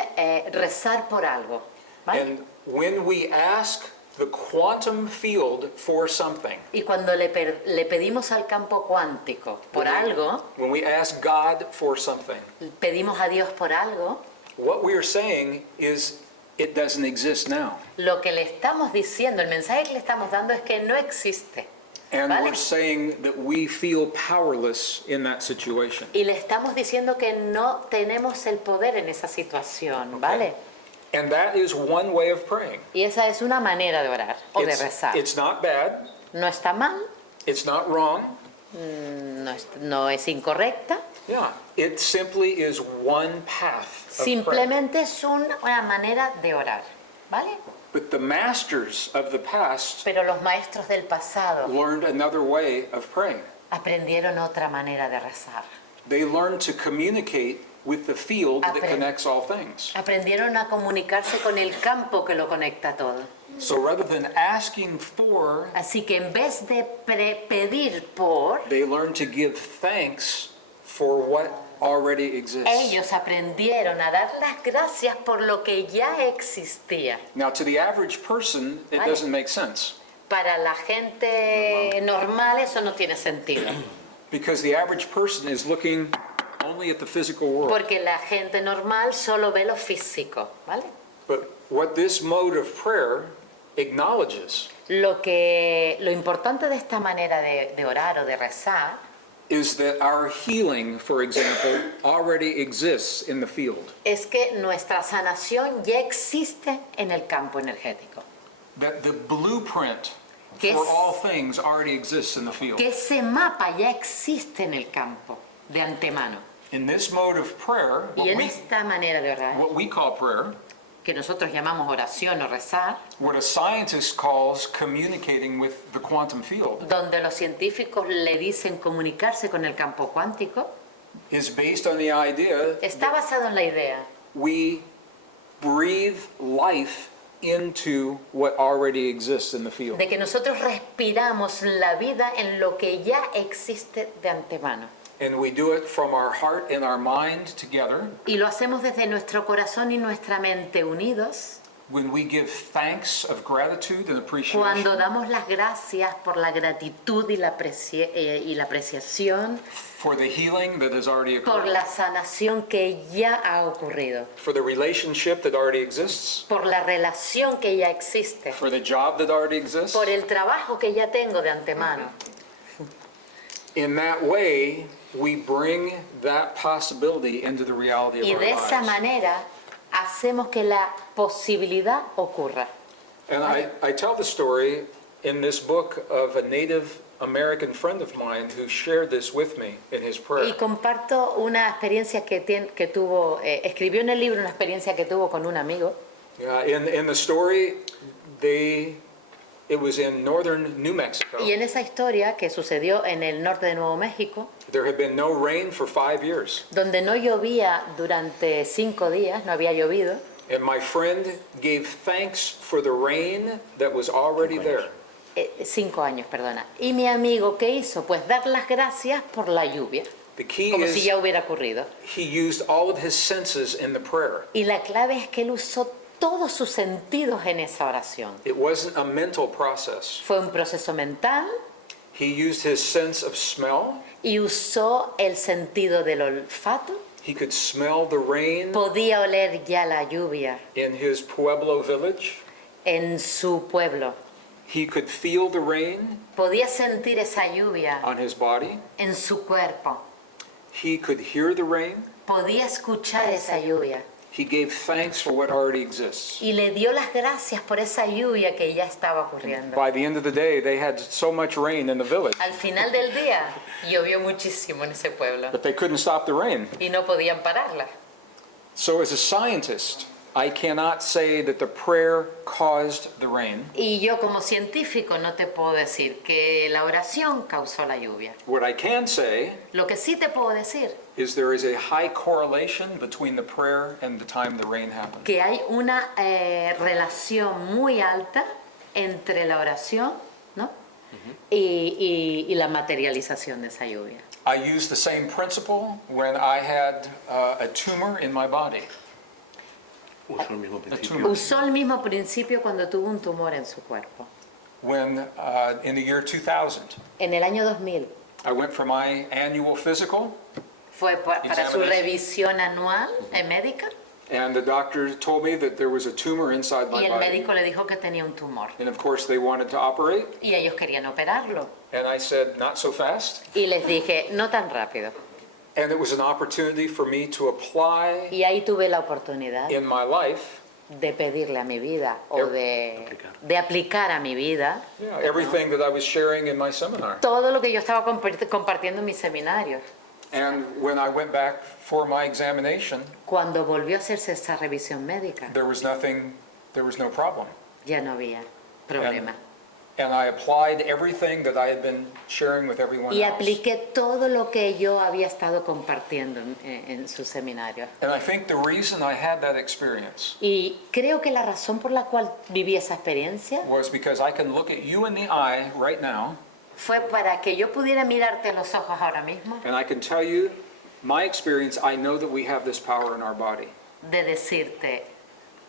rezar por algo, ¿vale? And when we ask the quantum field for something, Y cuando le pedimos al campo cuántico por algo, when we ask God for something, pedimos a Dios por algo, what we are saying is it doesn't exist now. lo que le estamos diciendo, el mensaje que le estamos dando es que no existe. And Vale. we're saying that we feel powerless in that situation. Y le estamos diciendo que no tenemos el poder en esa situación, ¿vale? And that is one way of praying. Y esa es una manera de orar o de rezar. It's not bad, No está mal, it's not wrong. no es incorrecta, Yeah, it simply is one path of prayer. simplemente es una manera de orar, ¿vale? But the masters of the past Pero los maestros del pasado learned another way of praying. aprendieron otra manera de rezar. They learned to communicate with the field that Aprend- connects all things. Aprendieron a comunicarse con el campo que lo conecta todo. So rather than asking for, Así que en vez de pedir por, they learned to give thanks for what already exists. ellos aprendieron a dar las gracias por lo que ya existía. Now, to the average person, it Vale. doesn't make sense Para la gente normal eso no tiene sentido, because the average person is looking only at the physical world. porque la gente normal solo ve lo físico, ¿vale? But what this mode of prayer acknowledges Lo importante de esta manera de orar o de rezar is that our healing, for example, already exists in the field. es que nuestra sanación ya existe en el campo energético. That the blueprint Que for es- all things already exists in the field. Que ese mapa ya existe en el campo de antemano. In this mode of prayer, Y en esta manera de orar, what we call prayer, que nosotros llamamos oración o rezar, what a scientist calls communicating with the quantum field, donde los científicos le dicen comunicarse con el campo cuántico, is based on the idea está basado en la idea we breathe life into what already exists in the field. de que nosotros respiramos la vida en lo que ya existe de antemano. And we do it from our heart and our mind together Y lo hacemos desde nuestro corazón y nuestra mente unidos, when we give thanks of gratitude and appreciation cuando damos las gracias por la gratitud y la apreciación, for the healing that has already por occurred, la sanación que ya ha ocurrido, for the relationship that already exists, por la relación que ya existe, for the job that already exists. por el trabajo que ya tengo de antemano. In that way, we bring that possibility into the reality of Y our de esa lives. manera hacemos que la posibilidad ocurra. And I tell the story in this book of a Native American friend of mine who shared this with me in his prayer. Y comparto una experiencia que tuvo, escribió en el libro una experiencia que tuvo con un amigo. In the story, it was in northern New Mexico. Y en esa historia que sucedió en el norte de Nuevo México, There had been no rain for 5 years. donde no llovía durante 5 días, no había llovido, And my friend gave thanks for the rain that was already there. 5 años, perdona. Y mi amigo, ¿qué hizo? Pues dar las gracias por la lluvia, The key como si is ya hubiera ocurrido. he used all of his senses in the prayer. Y la clave es que él usó todos sus sentidos en esa oración. It wasn't a mental process. Fue un proceso mental He used his sense of smell. y usó el sentido del olfato. He could smell the rain Podía oler ya la lluvia in his Pueblo village. en su pueblo. He could feel the rain Podía sentir esa lluvia on his body. en su cuerpo. He could hear the rain. Podía escuchar esa lluvia. He gave thanks for what already exists. y le dio las gracias por esa lluvia que ya estaba ocurriendo. By the end of the day, they had so much rain in the village Al final del día llovió muchísimo en ese pueblo that they couldn't stop the rain. y no podían pararla. So as a scientist, I cannot say that the prayer caused the rain. Y yo como científico no te puedo decir que la oración causó la lluvia. What I can say Lo que sí te puedo decir Is there is a high correlation between the prayer and the time the rain happened. que hay una relación muy alta entre la oración, ¿no? y la materialización de esa lluvia. I used the same principle when I had a tumor in my body. Usó el mismo principio. Usó el mismo principio cuando tuvo un tumor en su cuerpo. When in the year 2000, En el año 2000 I went for my annual physical, fue para su Examination. revisión anual médica and the doctor told me that there was a tumor inside y my el body. médico le dijo que tenía un tumor And of course they wanted to operate, y ellos querían operarlo. and I said, not so fast. Y les dije, no tan rápido. And it was an opportunity for me to apply Y ahí tuve la oportunidad in my life de pedirle a mi vida o de aplicar a mi vida everything that I was sharing in my seminar. todo lo que yo estaba compartiendo en mis seminarios. And when I went back for my examination, Cuando volvió a hacerse esa revisión médica, there was no problem. ya no había problema. And I applied everything that I had been sharing with everyone Y else. apliqué todo lo que yo había estado compartiendo en su seminario. And I think the reason I had that experience Y creo que la razón por la cual viví esa experiencia was because I can look at you in the eye right now, fue para que yo pudiera mirarte a los ojos ahora mismo, and I can tell you my experience. I know that we have this power in our body. de decirte,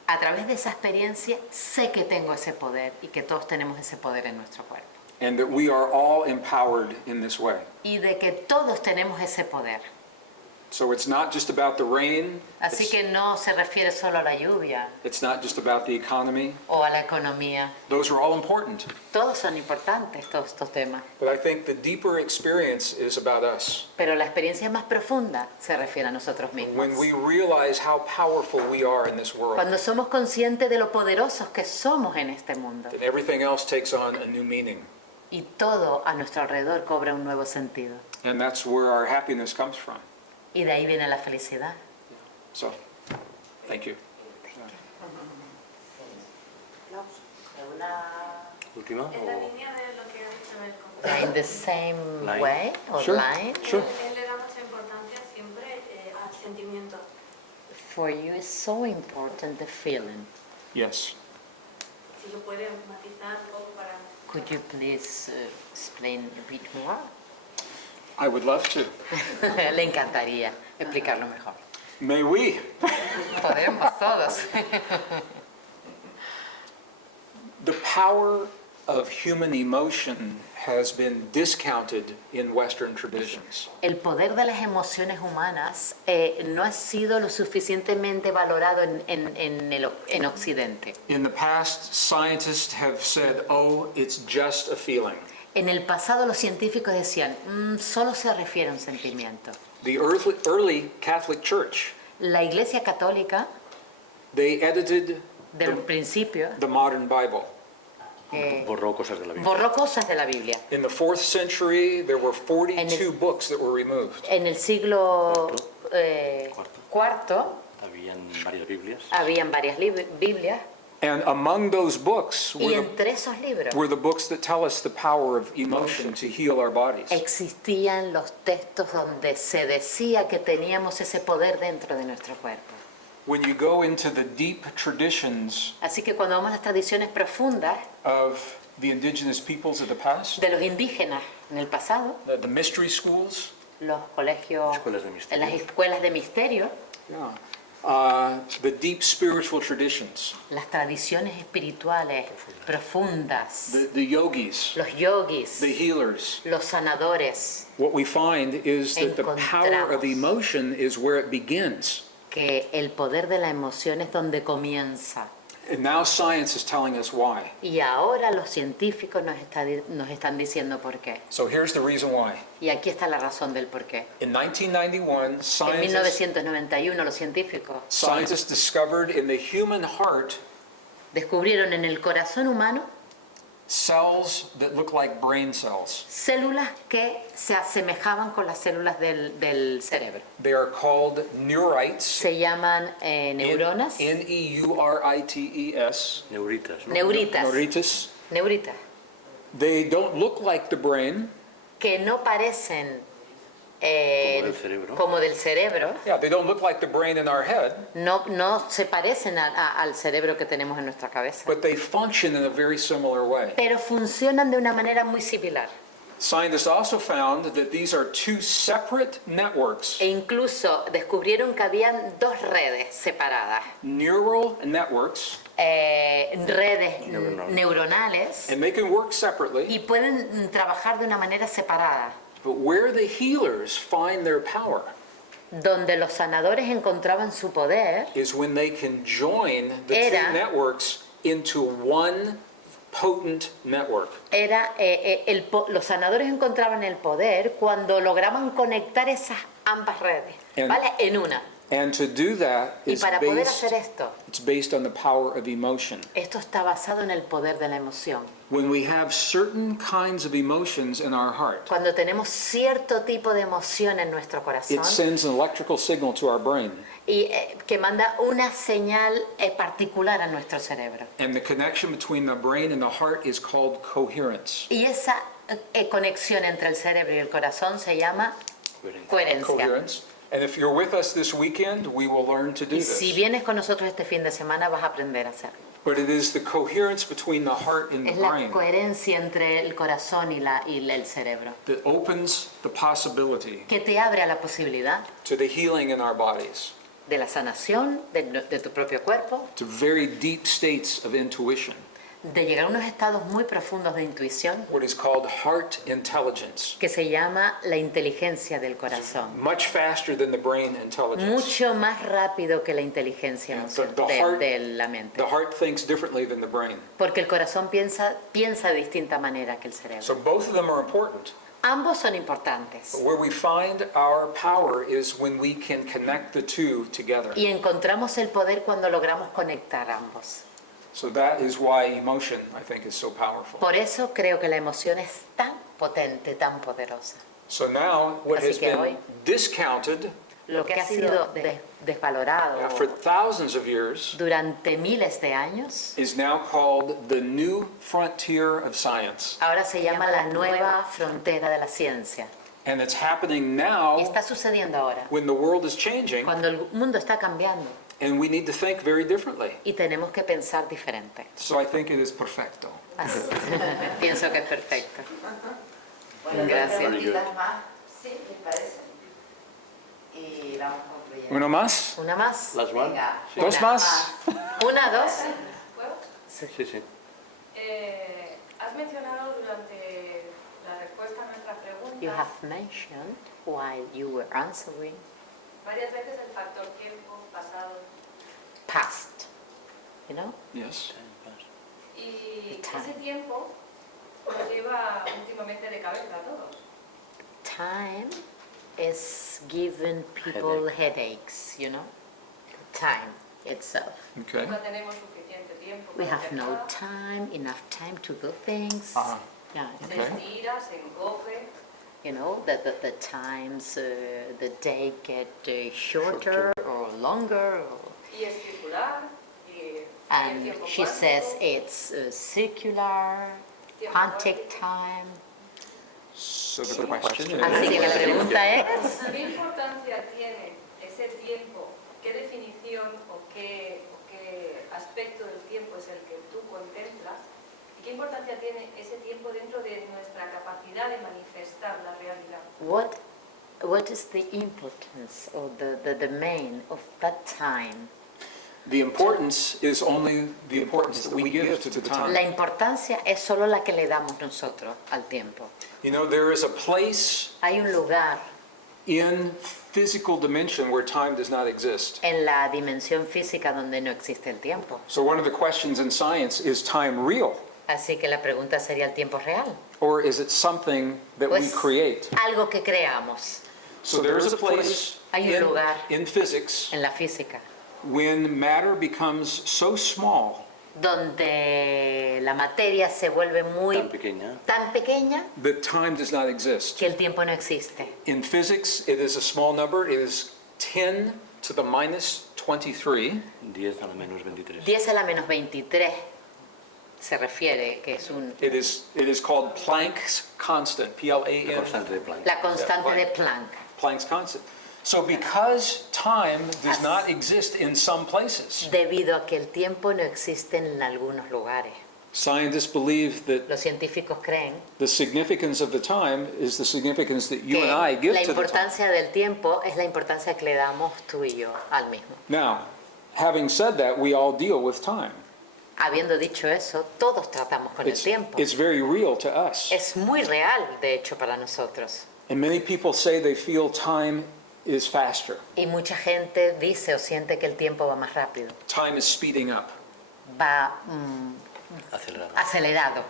a través de esa experiencia, sé que tengo ese poder y que todos tenemos ese poder en nuestro cuerpo. And that we are all empowered in this way. Y de que todos tenemos ese poder. So it's not just about the rain. Así que no se refiere solo a la lluvia It's not just about the economy. o a la economía. Those are all important. Todos son importantes, todos estos temas. But I think the deeper experience is about us. Pero la experiencia más profunda se refiere a nosotros mismos. When we realize how powerful we are in this world, Cuando somos conscientes de lo poderosos que somos en este mundo. then everything else takes on a new meaning. Y todo a nuestro alrededor cobra un nuevo sentido. And that's where our happiness comes from. Y de ahí viene la felicidad. So, thank you. ¿Última? En la o- línea de lo que ha dicho el compañero. In the same Line. way or Sure. line. Sure. Él le da mucha importancia siempre al sentimiento. For you is so important the feeling. Yes. Si lo puede matizar un poco para... Could you please explain a bit more? I would love to. Le encantaría explicarlo mejor. May we? Podemos todos. The power of human emotion has been discounted in Western traditions. El poder de las emociones humanas no ha sido lo suficientemente valorado en Occidente. In the past, scientists have said, oh, it's just a feeling. En el pasado los científicos decían, solo se refiere a un sentimiento. The early Catholic Church, La Iglesia Católica, they edited del principio, the modern Bible. Borró cosas de la Biblia. borró cosas de la Biblia. In the 4th century, there were 42 En el- books that were removed. En el siglo cuarto Habían varias Biblias. habían varias Biblias And among those books y entre esos libros were the books that tell us the power of emotion to heal our bodies. existían los textos donde se decía que teníamos ese poder dentro de nuestro cuerpo. When you go into the deep traditions Así que cuando vamos a las tradiciones profundas of the indigenous peoples of the past, de los indígenas en el pasado, the mystery schools, los colegios, Escuelas de misterio. las escuelas de misterio, the deep spiritual traditions, las tradiciones espirituales profundas, the yogis, los yogis, the healers, los sanadores, what we find is that the power of Encontramos. emotion is where it begins. que el poder de la emoción es donde comienza. And now science is telling us why. Y ahora los científicos nos están diciendo por qué. So here's the reason why. Y aquí está la razón del por qué. In 1991, En scientists 1991 los científicos discovered in the human heart descubrieron en el corazón humano cells that look like brain cells. células que se asemejaban con las células del cerebro. They are called neurites. Se llaman neuronas, Neurites. Neuritas, ¿no? neuritas, Neuritis. neuritas, They don't look like the brain. que no parecen Como del cerebro. como del cerebro, Yeah, they don't look like the brain in our head, no se parecen al cerebro que tenemos en nuestra cabeza, but they function in a very similar way. pero funcionan de una manera muy similar. Scientists also found that these are two separate networks, E incluso descubrieron que habían dos redes separadas, neural networks, redes Neuronales. neuronales, and they can work separately, y pueden trabajar de una manera separada, but where the healers find their power donde los sanadores encontraban su poder is when they can join the Era- two networks into one potent network. era los sanadores encontraban el poder cuando lograban conectar esas ambas redes, En- ¿vale? En una. And to do that Y is para poder hacer esto, it's based on the power of emotion. esto está basado en el poder de la emoción. When we have certain kinds of emotions in our heart, Cuando tenemos cierto tipo de emoción en nuestro corazón it sends an electrical signal to our brain. y que manda una señal particular a nuestro cerebro. And the connection between the brain and the heart is called coherence. Y esa conexión entre el cerebro y el corazón se llama coherencia. Coherence. And if you're with us this weekend, we will learn to do Y si this. vienes con nosotros este fin de semana vas a aprender a hacerlo. But it is the coherence between the heart and the Es la brain coherencia entre el corazón y el cerebro that opens the possibility que te abre a la posibilidad to the healing in our bodies, de la sanación de tu propio cuerpo, to very deep states of intuition, de llegar a unos estados muy profundos de intuición what is called heart intelligence, que se llama la inteligencia del corazón. much faster than the brain intelligence. Mucho más rápido que la inteligencia Yeah, emocional the heart- de la mente. The heart thinks differently than the brain. Porque el corazón piensa de distinta manera que el cerebro. So both of them are important. Ambos son importantes. But where we find our power is when we can connect the two together. Y encontramos el poder cuando logramos conectar ambos. So that is why emotion, I think, is so powerful. Por eso creo que la emoción es tan potente, tan poderosa. So now what Así has que been hoy- discounted Lo que ha sido desvalorado for thousands of years durante miles de años, is now called the new frontier of science. ahora se llama la nueva frontera de la ciencia. And it's happening Y now está sucediendo ahora, when the world is changing cuando el mundo está cambiando and we need to think very differently. y tenemos que pensar diferente. So I think it is perfecto. Así- Pienso que es perfecto. Bueno, Gracias. dos preguntitas más, ¿sí? ¿Les parece? Y vamos concluyendo. Uno más? Una más. Last one? Venga, Dos una más. Una, dos. ¿Puedo? Sí, sí. Has mencionado durante la respuesta a nuestra pregunta You have mentioned while you were answering varias veces el factor tiempo, pasado, past, you know? Yes. y Time. ese tiempo nos lleva últimamente de cabeza a todos. Time is giving people headaches, you know? Time itself. Okay. Nunca tenemos suficiente tiempo We para have hacer no nada. time, enough time to do things. Ah, Yeah, Se estira, se encoge, you know, the times, the day get shorter or longer. y es circular, y el And tiempo she cuántico, says it's circular, tiempo quantic cuántico. time. So the question Así que la pregunta es, ¿Qué importancia tiene ese tiempo? ¿Qué definición o qué aspecto del tiempo es el que tú contemplas? ¿Y qué importancia tiene ese tiempo dentro de nuestra capacidad de manifestar la realidad? what is the importance or the main of that time? The importance is only the importance that we give to the La time. importancia es solo la que le damos nosotros al tiempo. You know, there is a place Hay un lugar in physical dimension where time does not exist. En la dimensión física donde no existe el tiempo. So one of the questions in science is time real, Así que la pregunta sería, ¿el tiempo es real? or is it something that we Pues create? algo que creamos So there is a place Hay un lugar in physics en la física when matter becomes so small donde la materia se vuelve muy Tan pequeña. tan pequeña that time does not exist. que el tiempo no existe. In physics, it is a small number. It is 10 to the minus 23. 10 a la menos 23. 10 a la menos 23 se refiere que es It is called Planck's constant, La P-L-A-N, constante de Planck. la constante Yeah, de Planck. Planck's constant. So because time does not exist in some places, Debido a que el tiempo no existe en algunos lugares. scientists believe that Los científicos creen the significance of the time is the significance that you que and I give la to the time. importancia del tiempo es la importancia que le damos tú y yo al mismo. Now, having said that, we all deal with time. Habiendo dicho eso, todos tratamos con el tiempo. It's very real to us. Es muy real, de hecho, para nosotros. And many people say they feel time is faster. Y mucha gente dice o siente que el tiempo va más rápido, Time is speeding up. va Acelerado. acelerado.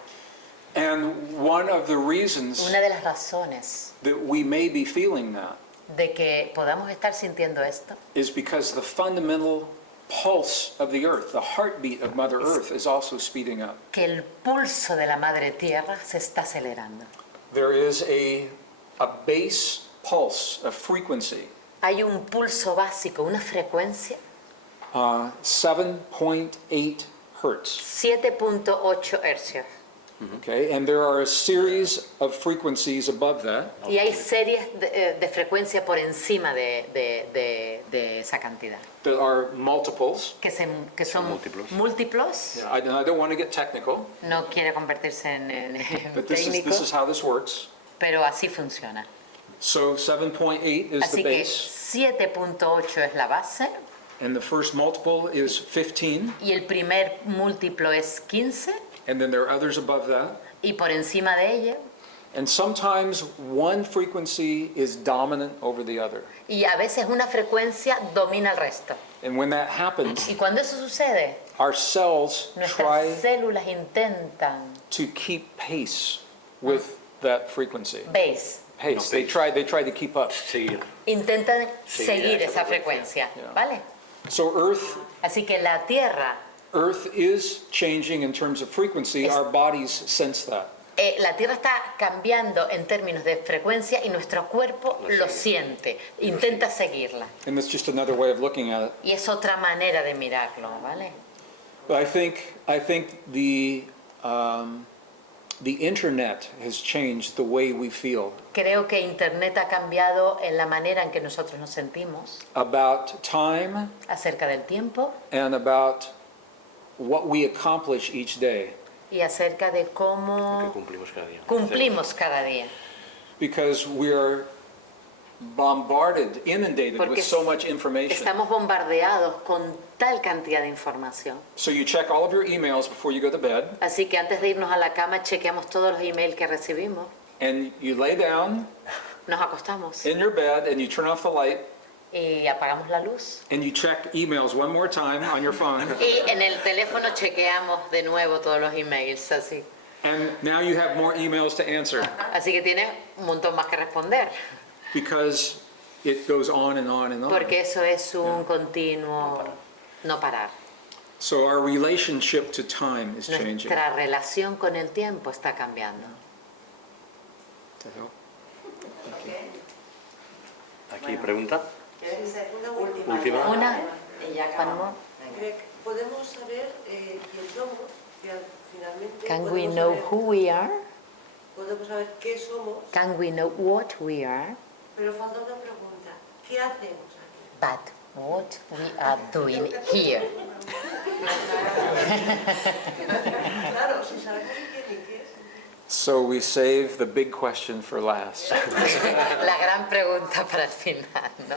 And one of the reasons Una de las razones that we may be feeling that de que podamos estar sintiendo esto is because the fundamental pulse of the earth, the heartbeat of Mother Earth, is also speeding up. que el pulso de la Madre Tierra se está acelerando. There is a base pulse, a frequency, Hay un pulso básico, una frecuencia, 7.8 hertz. 7.8 hercios. Okay, and there are a series of frequencies above that. Y hay series de frecuencia por encima de esa cantidad, There are multiples. que son múltiplos. múltiplos. I don't want to get technical, No quiere convertirse en but this técnico, is how this works. pero así funciona. So 7.8 is Así the que base, 7.8 es la base and the first multiple is 15, y el primer múltiplo es 15 and then there are others above that. y por encima de ella, And sometimes one frequency is dominant over the other. y a veces una frecuencia domina el resto. And when that happens, Y cuando eso sucede, our cells nuestras try células intentan, to keep pace with that frequency. ¿veis? Pace. They try to keep up. Seguir. Intentan Seguir seguir esa esa frecuencia, Yeah. ¿vale? So Así que la Tierra, Earth is changing in terms of frequency. Our bodies sense that. la Tierra está cambiando en términos de frecuencia y nuestro cuerpo lo siente, intenta seguirla. And that's just another way of looking at it. Y es otra manera de mirarlo, ¿vale? But I think the internet has changed the way we feel Creo que Internet ha cambiado en la manera en que nosotros nos sentimos about time acerca del tiempo and about what we accomplish each day. y acerca de Que cómo cumplimos cada día. cumplimos cada día. Because we're bombarded, inundated Porque with so much information. estamos bombardeados con tal cantidad de información. So you check all of your emails before you go to bed, Así que antes de irnos a la cama chequeamos todos los emails que recibimos, and you lay down nos acostamos in your bed and you turn off the light y apagamos la luz. and you check emails one more time on your phone. Y en el teléfono chequeamos de nuevo todos los emails, así. And now you have more emails to answer Así que tienes un montón más que responder, because it goes on and on and on. porque eso es un continuo no parar. So our relationship to time is changing. Nuestra relación con el tiempo está cambiando. Aquí pregunta. Última. Una, Y ya one acabamos. more. Venga. Greg, ¿podemos saber quién somos? Que finalmente Can we podemos know saber- who we are? Podemos saber qué somos, Can we know what we are? pero falta una pregunta. ¿Qué hacemos aquí? But what we are doing here. Claro, si sabemos quién y qué es. So we save the big question for last. La gran pregunta para el final, ¿no?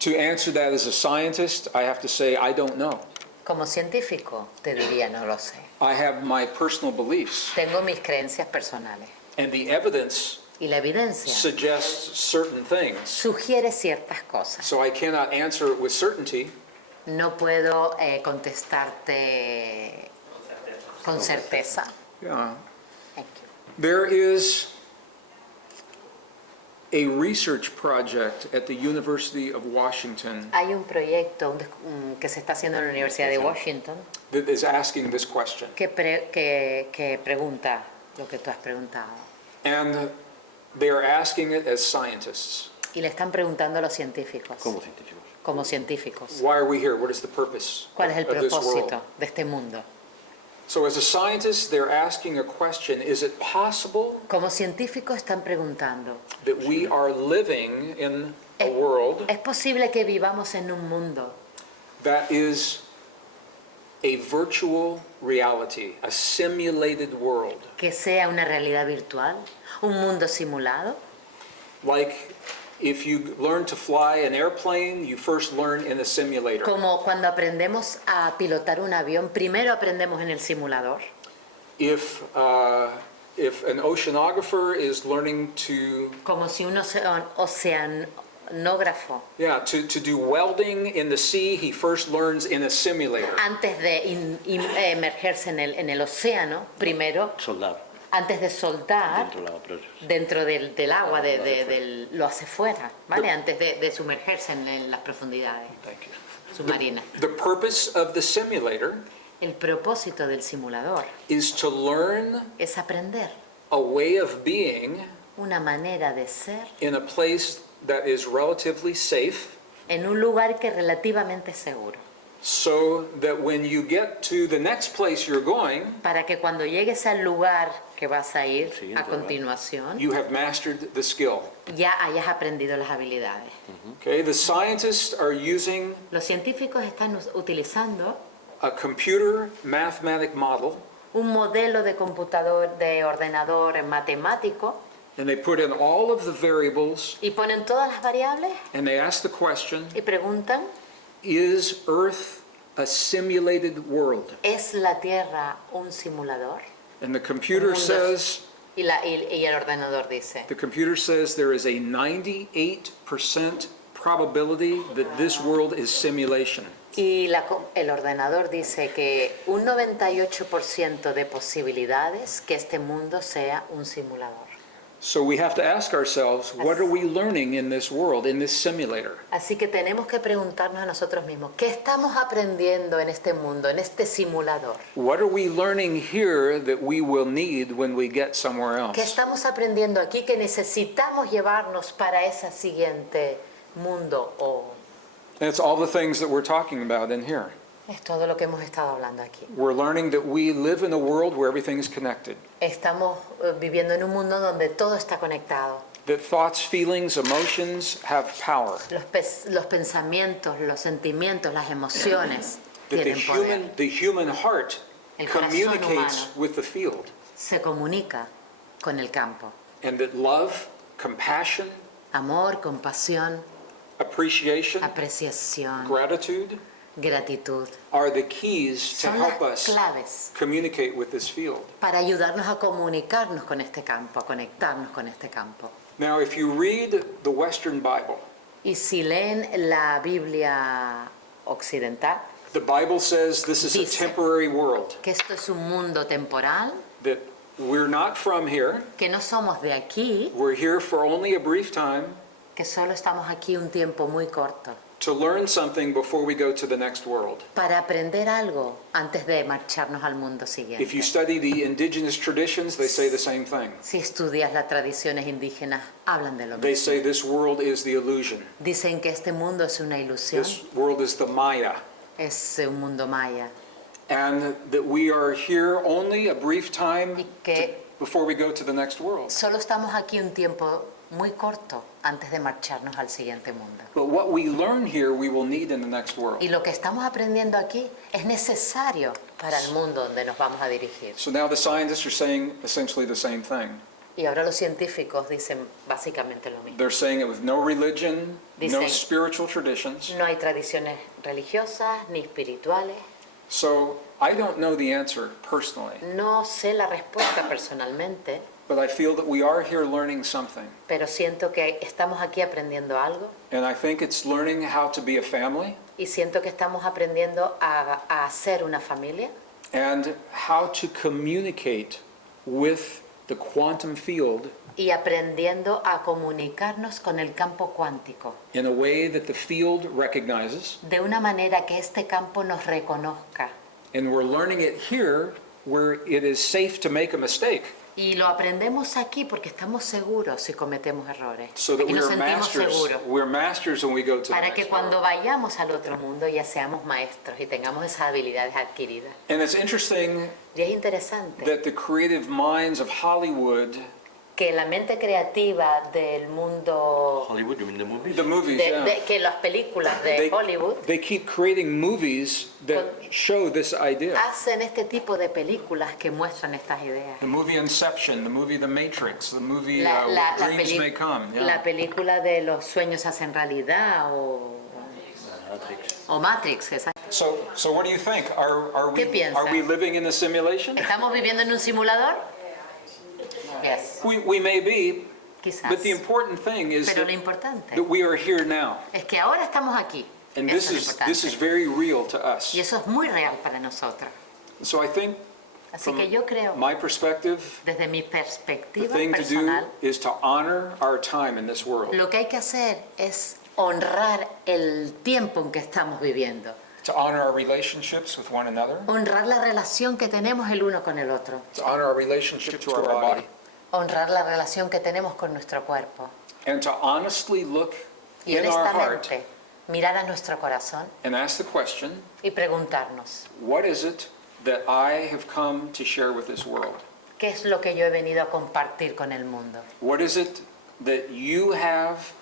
To answer that as a scientist, I have to say I don't know. Como científico te diría no lo sé. I have my personal beliefs, Tengo mis creencias personales and the evidence Y la evidencia suggests certain things. sugiere ciertas cosas. So I cannot answer it with certainty, No puedo contestarte con certeza. Yeah. Thank you. There is a research project at the University of Washington Hay un proyecto que se está haciendo en la Universidad de Washington that is asking this question. que pregunta lo que tú has preguntado. And they are asking it as scientists. Y le están preguntando a los científicos, Como científicos. como científicos, Why are we here? What is the purpose ¿cuál es el of this world? propósito de este mundo? So as a scientist, they're asking a question, is it possible Como científicos están preguntando, that we are living in a world ¿es posible que vivamos en un mundo that is a virtual reality, a simulated world? que sea una realidad virtual, un mundo simulado? Like if you learn to fly an airplane, you first learn in a simulator. Como cuando aprendemos a pilotar un avión, primero aprendemos en el simulador. If an oceanographer is learning to Como si un oceanógrafo, to do welding in the sea, he first learns in a simulator. antes de emergerse en el océano, primero, Soldar antes de soldar dentro del agua. Pero dentro del agua, lo hace fuera, ¿vale? Antes de sumergerse en las profundidades submarinas. The purpose of the simulator El propósito del simulador is to learn es aprender a way of being una manera de ser in a place that is relatively safe, en un lugar que es relativamente seguro, so that when you get to the next place you're going, para que cuando llegues al lugar que vas a ir Siguiente, a continuación, you have mastered the skill. ya hayas aprendido las habilidades. Okay, the scientists are using Los científicos están utilizando a computer mathematic model, un modelo de computador, de ordenador matemático, and they put in all of the variables, y ponen todas las variables and they ask the question, y preguntan, is Earth a simulated world? ¿es la Tierra un simulador? And the computer says, Y el ordenador dice, the computer says there is a 98% probability that this world is simulation. y el ordenador dice que un 98% de posibilidades que este mundo sea un simulador. So we have to ask ourselves, what are we learning in this world, in this simulator? Así que tenemos que preguntarnos a nosotros mismos, ¿qué estamos aprendiendo en este mundo, en este simulador? What are we learning here that we will need when we get somewhere ¿Qué else? estamos aprendiendo aquí que necesitamos llevarnos para ese siguiente mundo? And it's all the things that we're talking about in here. Es todo lo que hemos estado hablando aquí. We're learning that we live in a world where everything is connected. Estamos viviendo en un mundo donde todo está conectado. That thoughts, feelings, emotions have power. Los pensamientos, los sentimientos, las emociones That tienen poder. the human heart El corazón communicates humano with the field. se comunica con el campo. And that love, compassion, Amor, compasión, appreciation, apreciación, gratitude gratitud are the keys to son las help us claves communicate with this field. para ayudarnos a comunicarnos con este campo, a conectarnos con este campo. Now, if you read the Western Bible, Y si leen la Biblia occidental, the Bible says this is a Dice. temporary world, que esto es un mundo temporal, that we're not from here, que no somos de aquí, we're here for only a brief time que solo estamos aquí un tiempo muy corto, to learn something before we go to the next world. para aprender algo antes de marcharnos al mundo If siguiente. you study the indigenous traditions, they say the same thing. Si estudias las tradiciones indígenas, hablan de lo They mismo. say this world is the illusion. Dicen que este mundo es una ilusión, This world is the Maya. es un mundo maya, And that we are here only a brief time y que before we go to the next world. solo estamos aquí un tiempo muy corto antes de marcharnos al siguiente mundo. But what we learn here, we will need in the next world. Y lo que estamos aprendiendo aquí es necesario para el mundo donde nos vamos a dirigir. So now the scientists are saying essentially the same thing. Y ahora los científicos dicen básicamente lo mismo. They're saying it with no religion, no Dicen- spiritual traditions. No hay tradiciones religiosas ni espirituales. So I don't know the answer personally. No sé la respuesta personalmente, but I feel that we are here learning something. pero siento que estamos aquí aprendiendo algo And I think it's learning how to be a family y siento que estamos aprendiendo a ser una familia and how to communicate with the quantum field y aprendiendo a comunicarnos con el campo cuántico in a way that the field recognizes. de una manera que este campo nos reconozca. And we're learning it here where it is safe to make a mistake. Y lo aprendemos aquí porque estamos seguros si cometemos errores. So that Aquí we nos are sentimos masters. seguros. We're masters when we go to the Para que next cuando world. vayamos al otro mundo ya seamos maestros y tengamos esas habilidades adquiridas. And it's interesting Y es interesante that the creative minds of Hollywood, que la mente creativa del mundo, Hollywood, you mean the movies? the movies, yeah, que las películas de Hollywood they keep creating movies that show this idea. hacen este tipo de películas que muestran estas ideas. The movie Inception, the movie The Matrix, the movie La Dreams peli- May Come. Yeah. la película de los sueños se hacen realidad o Matrix. Exacto. So what do you think? Are ¿Qué piensan? we living in a simulation? ¿Estamos viviendo en un simulador? Yes, We may be, quizás. but the important thing is Pero lo that importante we are here now. es que ahora estamos aquí. And Eso this es lo is importante. very real to us. Y eso es muy real para nosotros. So I think Así que yo creo, my perspective, desde mi the perspectiva thing to do personal, is to honor our time in this world. lo que hay que hacer es honrar el tiempo en que estamos viviendo. To honor our relationships with one another. Honrar la relación que tenemos el uno con el otro. To honor our relationship to our body. Honrar la relación que tenemos con nuestro cuerpo. And to honestly look Y in our heart honestamente mirar a nuestro corazón and ask the question, y preguntarnos, what is it that I have come to share with this world? ¿qué es lo que yo he venido a compartir con el mundo? What is it that you have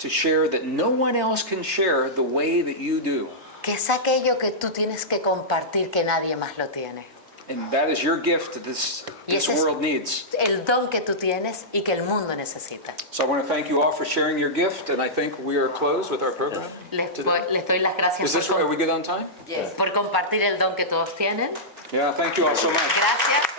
to share that no one else can share the way that you do? ¿Qué es aquello que tú tienes que compartir que nadie más lo tiene? And that is your gift that this Y ese es world needs. el don que tú tienes y que el mundo necesita. So I want to thank you all for sharing your gift, and I think we are closed with our program. Les today. doy las gracias Is this, are we good on time? Yes. por compartir el don que todos tienen. Yeah, thank you all so much. Gracias.